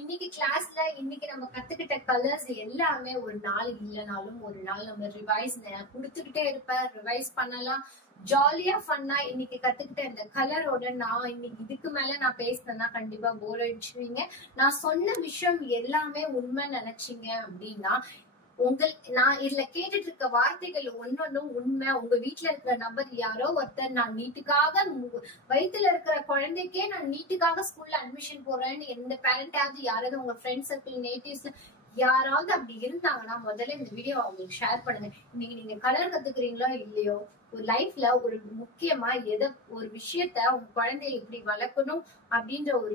இன்னைக்கு கிளாஸ்ல இன்னைக்கு நம்ம கத்துக்கிட்ட கலர்ஸ் எல்லாமே ஒரு நாள் இல்லைனாலும் ஒரு நாள் நம்ம ரிவைஸ் கொடுத்துக்கிட்டே இருப்பேன். ரிவைஸ் பண்ணலாம், ஜாலியா ஃபன்னா. இன்னைக்கு கத்துக்கிட்ட இந்த கலரோட நான் இன்னைக்கு இதுக்கு மேல நான் பேசினேன்னா கண்டிப்பா போர் அடிச்சுவீங்க. நான் சொன்ன விஷயம் எல்லாமே உண்மை நினைச்சீங்க அப்படின்னா நான் இதுல கேட்டுட்டு இருக்க வார்த்தைகள் ஒன்னொன்னும் உண்மை. உங்க வீட்டுல இருக்கிற நபர் யாரோ ஒருத்தர் நான் நீட்டுக்காக வயிற்றுல இருக்கிற குழந்தைக்கே நான் நீட்டுக்காக ஸ்கூல்ல அட்மிஷன் போறேன்னு எந்த பேரண்டாவது யாராவது உங்க ஃப்ரெண்ட் சர்க்கிள் நேட்டிவ்ஸ்ல யாராவது அப்படி இருந்தாங்கன்னா முதல்ல இந்த வீடியோ அவங்களுக்கு ஷேர் பண்ணுங்க. இன்னைக்கு நீங்க கலர் கத்துக்கிறீங்களோ இல்லையோ, ஒரு லைஃப்ல ஒரு முக்கியமா ஒரு விஷயத்த உங்க குழந்தைய இப்படி வளர்க்கணும் அப்படின்ற ஒரு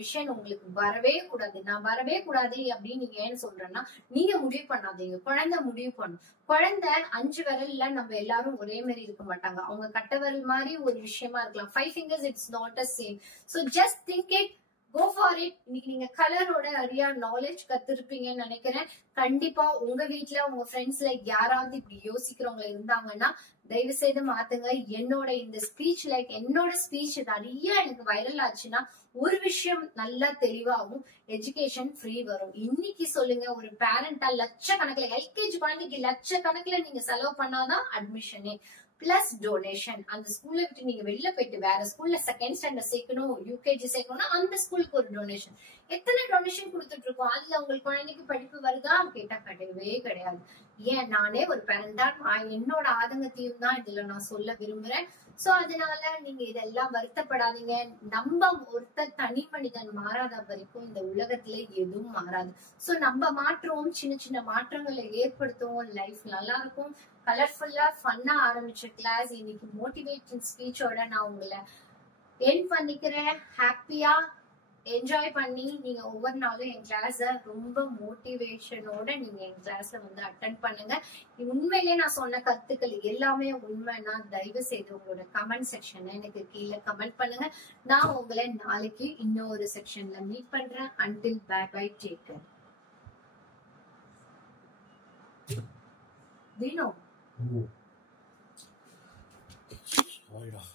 விஷயம் உங்களுக்கு வரவே கூடாது. நான் வரவே கூடாது அப்படின்னு நீங்க ஏன்னு சொல்றேன்னா, நீங்க முடிவு பண்ணாதீங்க, குழந்தை முடிவு பண்ணும். குழந்தை 5 விரல்ல நம்ம எல்லாரும் ஒரே மாதிரி இருக்க மாட்டாங்க. அவங்க கட்ட விரல் மாதிரி ஒரு விஷயமா இருக்கலாம். 5 fingers it's not the same. So just think it, go for it. இன்னைக்கு நீங்க கலரோட நிறைய நாலேஜ் கத்துருப்பீங்கன்னு நினைக்கிறேன். கண்டிப்பா உங்க வீட்டுல உங்க ஃப்ரெண்ட்ஸ்ல யாராவது இப்படி யோசிக்கிறவங்க இருந்தாங்கன்னா தயவு செய்து மாத்துங்க. என்னோட இந்த ஸ்பீச் என்னோட ஸ்பீச் நிறைய எனக்கு வைரல் ஆச்சுன்னா ஒரு விஷயம் நல்லா தெளிவாகும், எஜுகேஷன் ஃப்ரீ வரும். இன்னைக்கு சொல்லுங்க, ஒரு பேரண்டா லட்சக்கணக்கில் எல்கேஜி குழந்தைக்கு லட்சக்கணக்கில் நீங்க செலவு பண்ணாதான் அட்மிஷனே பிளஸ் டொனேஷன். அந்த ஸ்கூல்ல விட்டு நீங்க வெளில போயிட்டு வேற ஸ்கூல்ல செகண்ட் ஸ்டாண்டர்ட் சேர்க்கணும், யூகேஜி சேர்க்கணும்னா அந்த ஸ்கூலுக்கு ஒரு டொனேஷன். எத்தனை டொனேஷன் கொடுத்துட்டு இருக்கோம். அதுல உங்களுக்கு குழந்தைக்கு படிப்பு வருதா கேட்டா கிடையவே கிடையாது. ஏன் நானே ஒரு பேரண்டா என்னோட ஆதங்கத்தையும் தான் இதுல நான் சொல்ல விரும்புறேன். சோ அதனால நீங்க இதெல்லாம் வருத்தப்படாதீங்க. நம்ம ஒருத்தர் தனி மனிதன் மாறாத வரைக்கும் இந்த உலகத்துல எதுவும் மாறாது. சோ நம்ம மாற்றுவோம், சின்ன சின்ன மாற்றங்களை ஏற்படுத்துவோம், லைஃப் நல்லா இருக்கும். கலர்ஃபுல்லா ஃபன்னா ஆரம்பிச்ச கிளாஸ் இன்னைக்கு மோட்டிவேட்டிங் ஸ்பீச்சோட நான் உங்களை என் பண்ணிக்கிறேன். ஹாப்பியா என்ஜாய் பண்ணி நீங்க ஒவ்வொரு நாளும் என் கிளாஸ ரொம்ப மோட்டிவேஷனோட நீங்க என் கிளாஸ வந்து அட்டென்ட் பண்ணுங்க. உண்மையிலேயே நான் சொன்ன கருத்துக்கள் எல்லாமே உண்மைன்னா தயவு செய்து உங்களோட கமெண்ட் செக்ஷன்ல எனக்கு கீழே கமெண்ட் பண்ணுங்க. நான் உங்களை நாளைக்கு இன்னொரு செக்ஷன்ல மீட் பண்றேன். until bye bye, take care. Dino. Hold on.